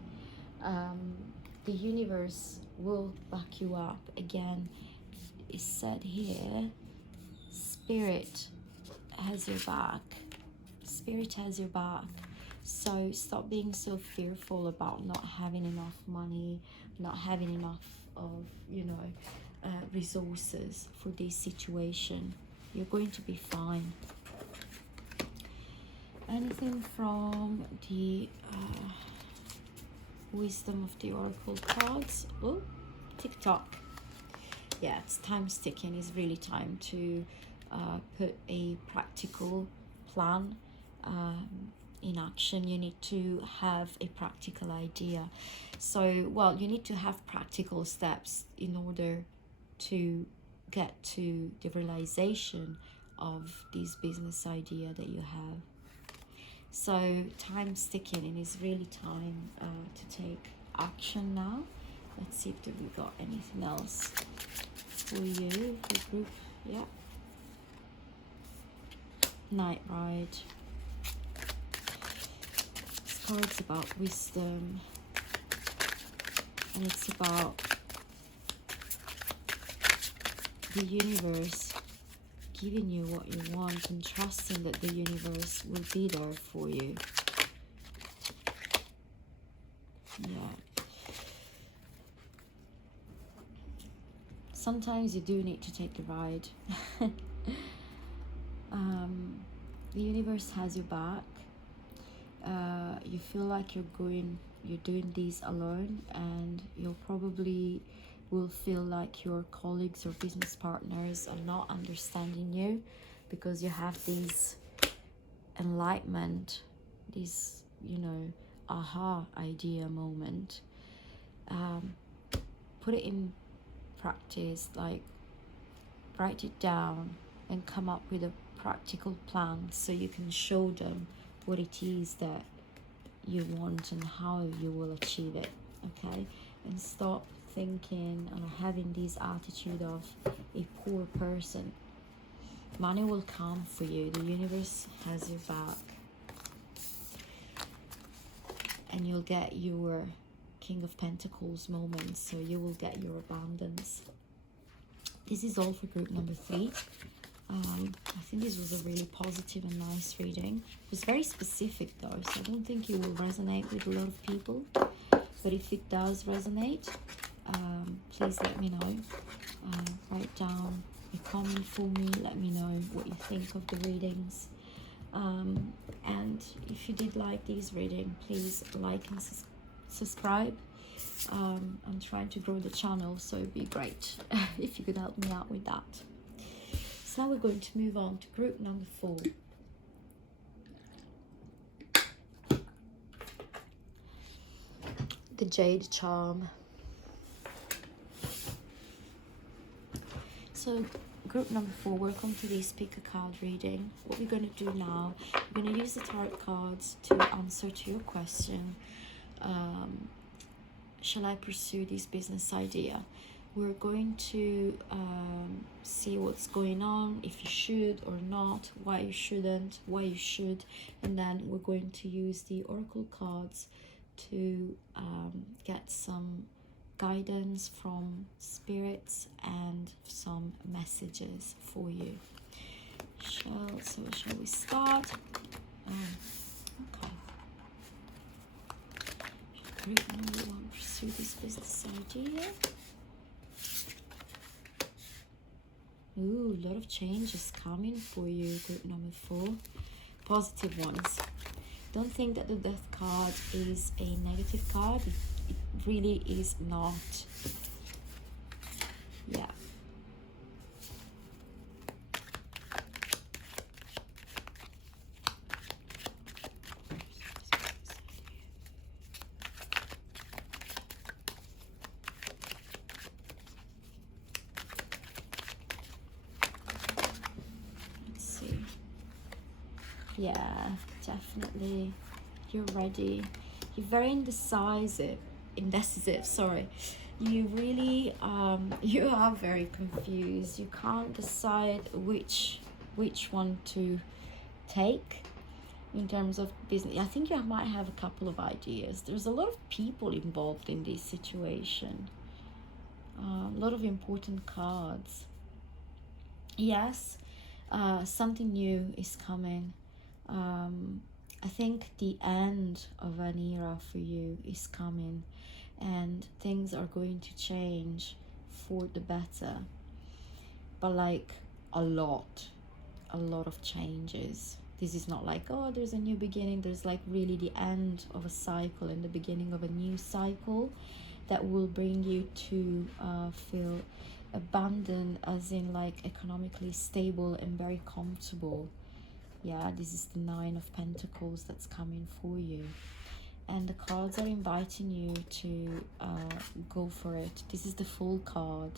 The universe will back you up. Again, it's said here, spirit has your back. Spirit has your back. So stop being so fearful about not having enough money, not having enough of, you know, resources for this situation. You're going to be fine. Anything from the wisdom of the oracle cards? Oh, tick-tock. Yeah, it's time's ticking. It's really time to put a practical plan in action. You need to have a practical idea. So, well, you need to have practical steps in order to get to the realization of this business idea that you have. So time's ticking, and it's really time to take action now. Let's see if we got anything else for you, for group. Yeah. Night Ride. This card's about wisdom, and it's about the universe giving you what you want and trusting that the universe will be there for you. Yeah. Sometimes you do need to take the ride. The universe has your back. You feel like you're doing this alone, and you'll probably will feel like your colleagues or business partners are not understanding you, because you have this enlightenment, this, you know, aha idea moment. Put it in practice, like write it down and come up with a practical plan so you can show them what it is that you want and how you will achieve it, okay? And stop thinking or having this attitude of a poor person. Money will come for you. The universe has your back, and you'll get your King of Pentacles moment, so you will get your abundance. This is all for group number 3. I think this was a really positive and nice reading. It was very specific though, so I don't think it will resonate with a lot of people, but if it does resonate, please let me know. Write down a comment for me, let me know what you think of the readings, and if you did like this reading, please like and subscribe. I'm trying to grow the channel, so it'd be great if you could help me out with that. So now we're going to move on to group number 4. The Jade Charm. So group number 4, welcome to this pick a card reading. What we're going to do now, we're going to use the tarot cards to answer to your question. Shall I pursue this business idea? We're going to see what's going on, if you should or not, why you shouldn't, why you should, and then we're going to use the oracle cards to get some guidance from spirits and some messages for you. Shall we start? Okay. Group number 1, pursue this business idea. Ooh, a lot of changes coming for you, group number 4. Positive ones. Don't think that the Death card is a negative card. It really is not. Yeah. Yeah, definitely. You're ready. You're very indecisive, sorry. You really you are very confused. You can't decide which one to take in terms of business. I think you might have a couple of ideas. There's a lot of people involved in this situation. A lot of important cards. Yes, something new is coming. I think the end of an era for you is coming, and things are going to change for the better. But like a lot of changes. This is not like, oh, there's a new beginning. There's like really the end of a cycle and the beginning of a new cycle that will bring you to feel abundant, as in like economically stable and very comfortable. Yeah, this is the 9 of Pentacles that's coming for you. And the cards are inviting you to go for it. This is the Fool card.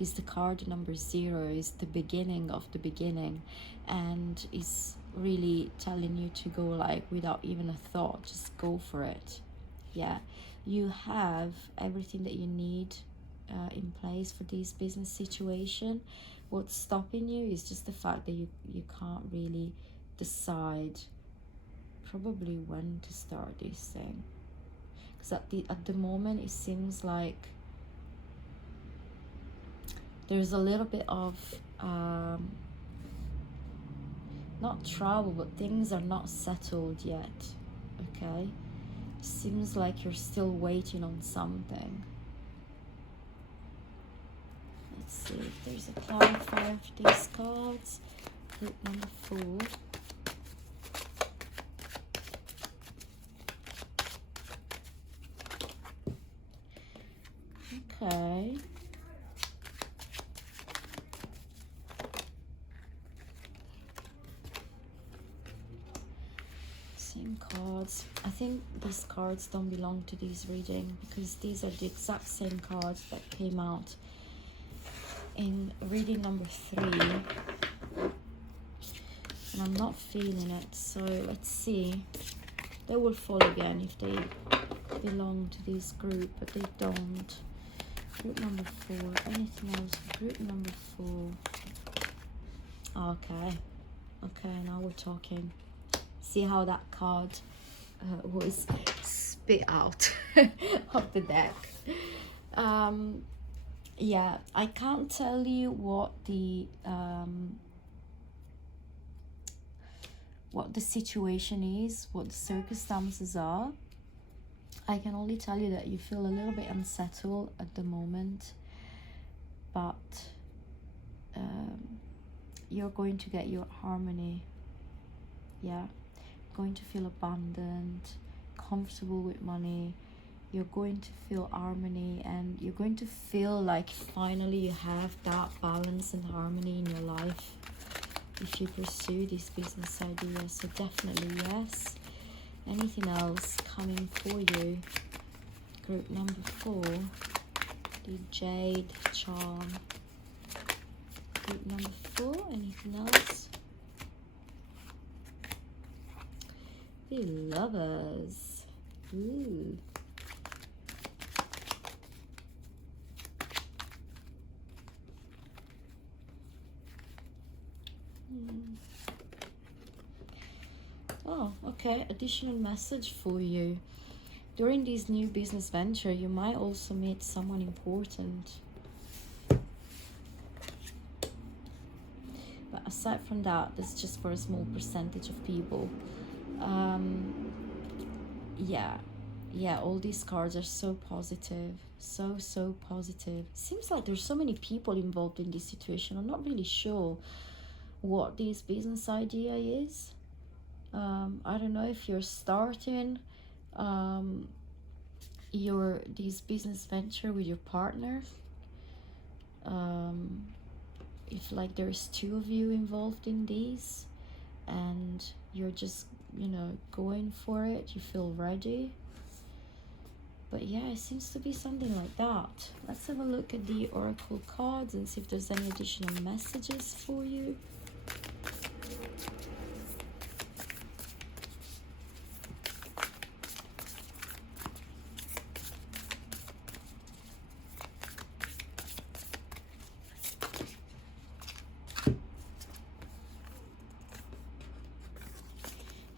It's the card number 0. It's the beginning of the beginning. And it's really telling you to go like without even a thought. Just go for it. Yeah. You have everything that you need in place for this business situation. What's stopping you is just the fact that you can't really decide probably when to start this thing, because at the moment it seems like there's a little bit of not trouble, but things are not settled yet. Okay, seems like you're still waiting on something. Let's see if there's a clarifier for these cards. Group number 4. Okay. Same cards. I think these cards don't belong to this reading, because these are the exact same cards that came out in reading number 3. And I'm not feeling it, so let's see. They will fall again if they belong to this group, but they don't. Group number 4. Anything else? Group number 4. Okay. Okay, now we're talking. See how that card was spit out of the deck. Yeah, I can't tell you what the situation is, what the circumstances are. I can only tell you that you feel a little bit unsettled at the moment, but you're going to get your harmony. Yeah, going to feel abundant, comfortable with money. You're going to feel harmony, and you're going to feel like finally you have that balance and harmony in your life if you pursue this business idea. So definitely yes. Anything else coming for you? Group number 4, the Jade Charm. Group number 4, anything else? The Lovers. Ooh. Oh, okay. Additional message for you. During this new business venture, you might also meet someone important. But aside from that, that's just for a small percentage of people. Yeah, all these cards are so positive. So positive. Seems like there's so many people involved in this situation. I'm not really sure what this business idea is. I don't know if you're starting this business venture with your partner. If like there's 2 of you involved in this, and you're just going for it, you feel ready. But yeah, it seems to be something like that. Let's have a look at the oracle cards and see if there's any additional messages for you.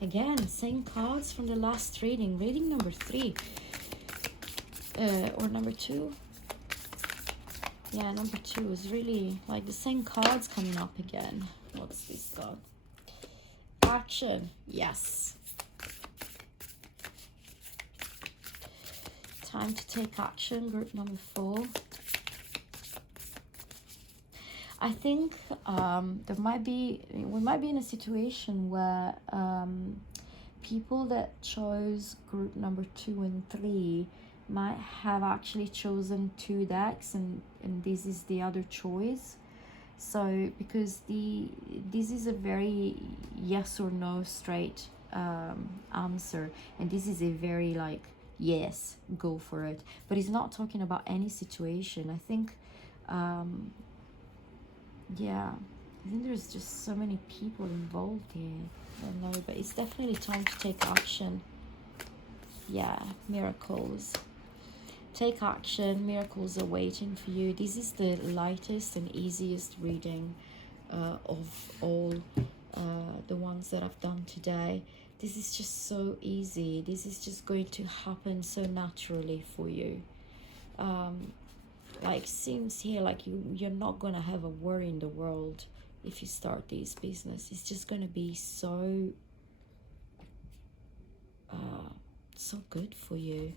Again, same cards from the last reading. Reading number 3. Or number 2. Yeah, number 2 is really like the same cards coming up again. What's this card? Action. Yes. Time to take action, group number 4. I think we might be in a situation where people that chose group number 2 and 3 might have actually chosen 2 decks, and this is the other choice. So because this is a very yes or no straight answer, and this is a very like yes, go for it, but it's not talking about any situation. I think yeah, I think there's just so many people involved here. I don't know, but it's definitely time to take action. Yeah, miracles. Take action. Miracles are waiting for you. This is the lightest and easiest reading of all the ones that I've done today. This is just so easy. This is just going to happen so naturally for you. Like seems here like you're not gonna have a worry in the world if you start this business. It's just gonna be so so good for you.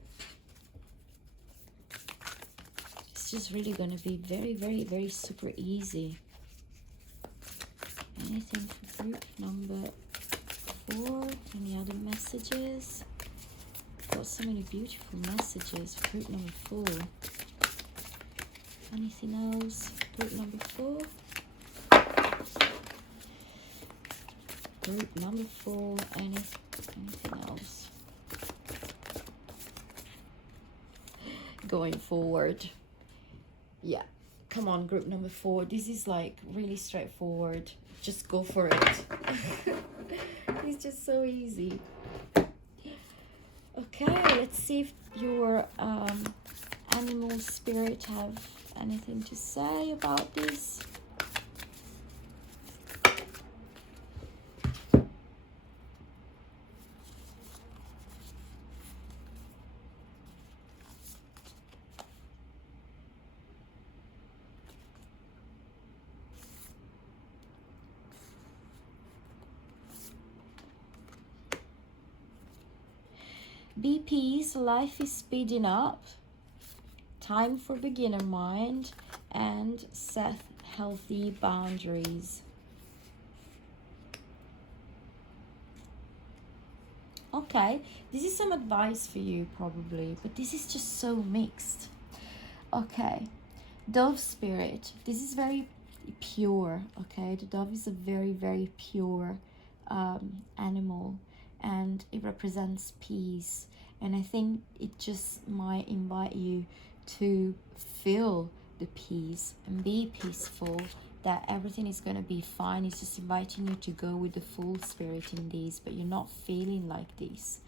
It's just really gonna be very, very, very super easy. Anything for group number 4? Any other messages? Got so many beautiful messages for group number 4. Anything else? Group number 4. Group number 4. Anything else? Going forward. Yeah. Come on, group number 4. This is like really straightforward. Just go for it. It's just so easy. Okay, let's see if your animal spirit have anything to say about this. Be peace, life is speeding up. Time for beginner mind, and set healthy boundaries. Okay, this is some advice for you probably, but this is just so mixed. Okay, dove spirit. This is very pure, okay? The dove is a very, very pure animal, and it represents peace. And I think it just might invite you to feel the peace and be peaceful, that everything is going to be fine. It's just inviting you to go with the full spirit in this, but you're not feeling like this.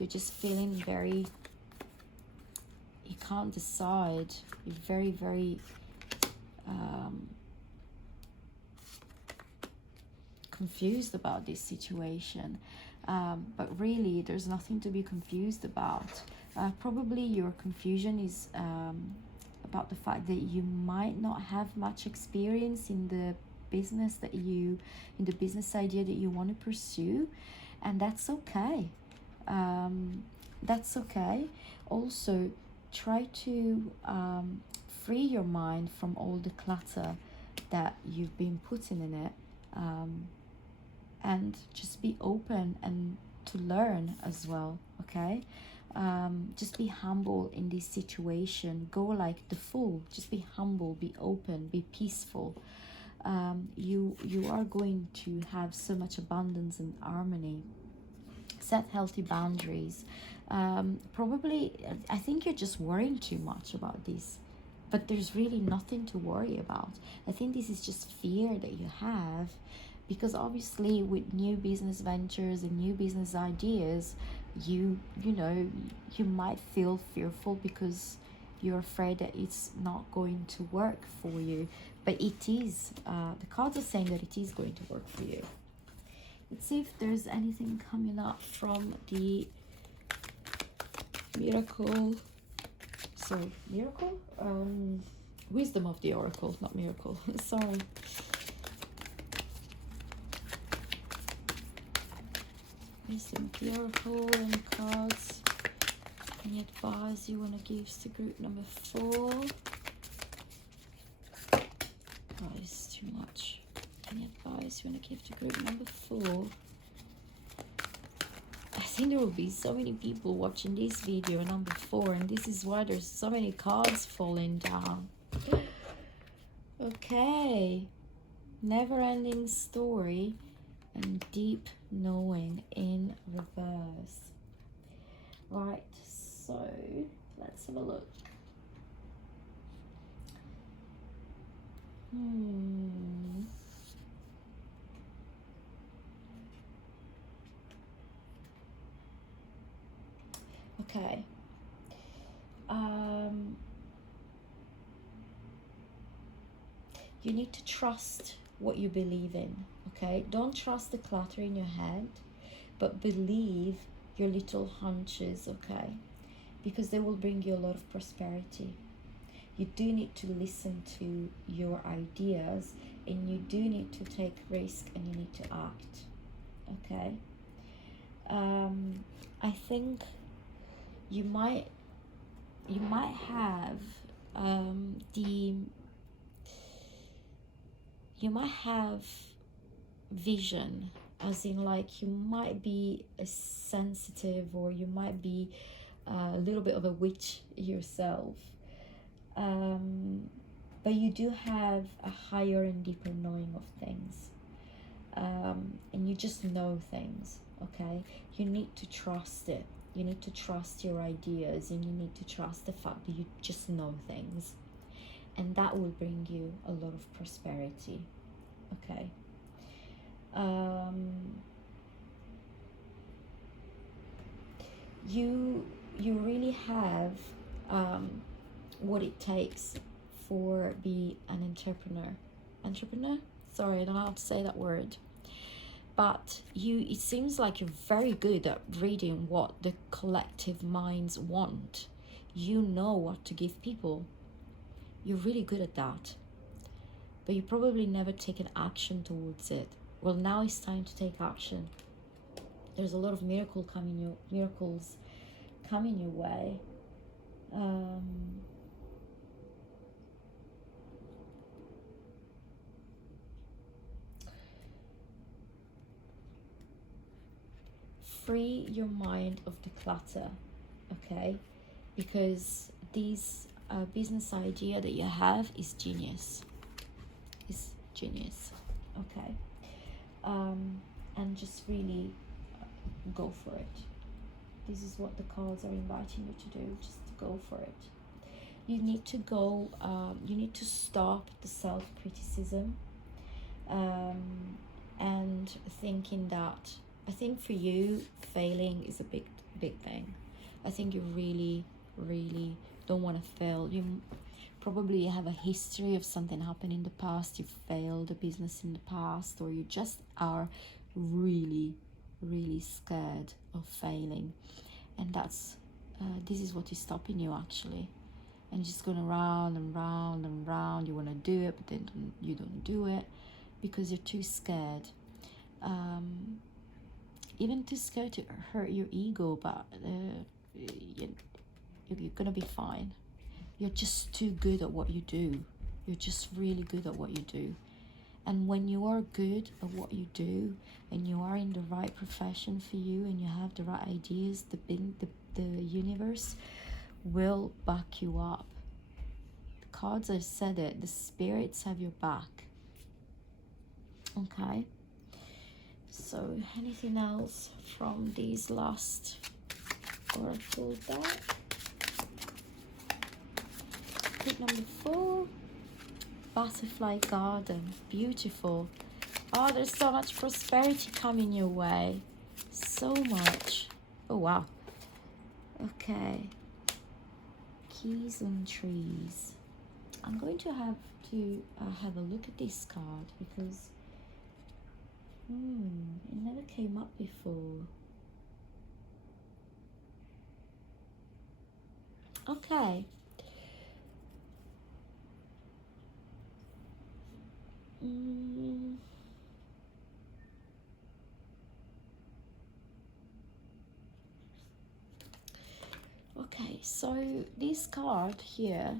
You're just feeling very, you can't decide. You're very, very confused about this situation. But really, there's nothing to be confused about. Probably your confusion is about the fact that you might not have much experience in the business in the business idea that you want to pursue, and that's okay. That's okay. Also, try to free your mind from all the clutter that you've been putting in it, and just be open and to learn as well. Okay, just be humble in this situation. Go like the fool. Just be humble, be open, be peaceful. You are going to have so much abundance and harmony. Set healthy boundaries. Probably, I think you're just worrying too much about this, but there's really nothing to worry about. I think this is just fear that you have, because obviously with new business ventures and new business ideas, you know, you might feel fearful because you're afraid that it's not going to work for you, but it is. The cards are saying that it is going to work for you. Let's see if there's anything coming up from the miracle. So miracle, wisdom of the oracle, not miracle. Sorry. Wisdom of the oracle and cards. Any advice you want to give to group number 4? Oh, it's too much. Any advice you want to give to group number 4? I think there will be so many people watching this video, number 4, and this is why there's so many cards falling down. Okay. Never-ending story and deep knowing in reverse. Right, so let's have a look. Okay. You need to trust what you believe in, okay? Don't trust the clutter in your head, but believe your little hunches, okay? Because they will bring you a lot of prosperity. You do need to listen to your ideas, and you do need to take risk, and you need to act, okay? I think you might have vision, as in like you might be a sensitive, or you might be a little bit of a witch yourself, but you do have a higher and deeper knowing of things, and you just know things, okay? You need to trust it. You need to trust your ideas, and you need to trust the fact that you just know things, and that will bring you a lot of prosperity, okay? You really have what it takes for be an entrepreneur. Sorry, I don't know how to say that word. But it seems like you're very good at reading what the collective minds want. You know what to give people. You're really good at that. But you probably never taken action towards it. Well, now it's time to take action. There's a lot of miracles coming your way. Free your mind of the clutter, okay? Because this business idea that you have is genius. It's genius, okay? And just really go for it. This is what the cards are inviting you to do. Just go for it. You need to go. You need to stop the self-criticism and thinking that. I think for you, failing is a big thing. I think you really don't want to fail. You probably have a history of something happened in the past. You failed a business in the past, or you just are really scared of failing, and that's this is what is stopping you actually. And just going round and round and round. You want to do it, but then you don't do it because you're too scared. Even too scared to hurt your ego, but you're gonna be fine. You're just too good at what you do. You're just really good at what you do. And when you are good at what you do, and you are in the right profession for you, and you have the right ideas, the universe will back you up. The cards have said it. The spirits have your back. Okay. So, anything else from these last oracle deck? Pick number 4. Butterfly garden. Beautiful. Oh, there's so much prosperity coming your way. So much. Oh, wow. Okay. Keys on trees. I'm going to have a look at this card because It never came up before. Okay. Okay, so this card here,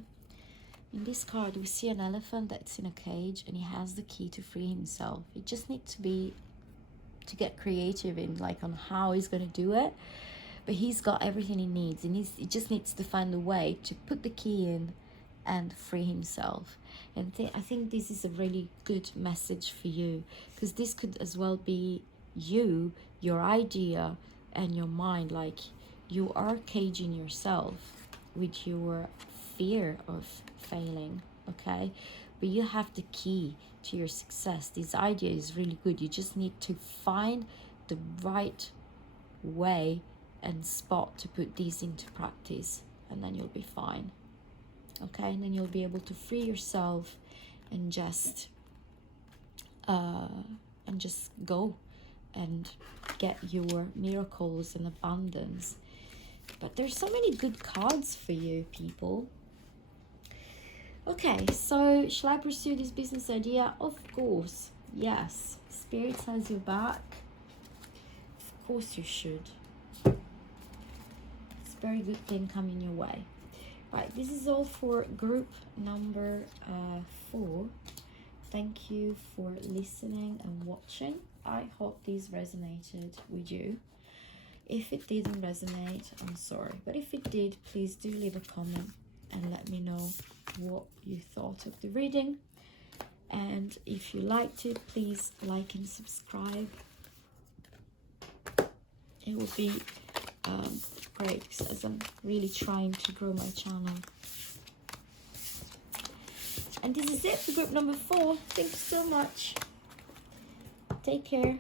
in this card we see an elephant that's in a cage and he has the key to free himself. He just needs to get creative in like on how he's going to do it, but he's got everything he needs, and he just needs to find a way to put the key in and free himself. And I think this is a really good message for you, because this could as well be you, your idea and your mind. Like, you are caging yourself with your fear of failing, okay? But you have the key to your success. This idea is really good. You just need to find the right way and spot to put these into practice, and then you'll be fine. Okay, and then you'll be able to free yourself and just go and get your miracles and abundance. But there's so many good cards for you, people. Okay, so shall I pursue this business idea? Of course, yes. Spirit has your back. Of course you should. It's a very good thing coming your way. Right, this is all for group number 4. Thank you for listening and watching. I hope this resonated with you. If it didn't resonate, I'm sorry. But if it did, please do leave a comment and let me know what you thought of the reading. And if you liked it, please like and subscribe. It would be great, as I'm really trying to grow my channel. And this is it for group number 4. Thank you so much. Take care.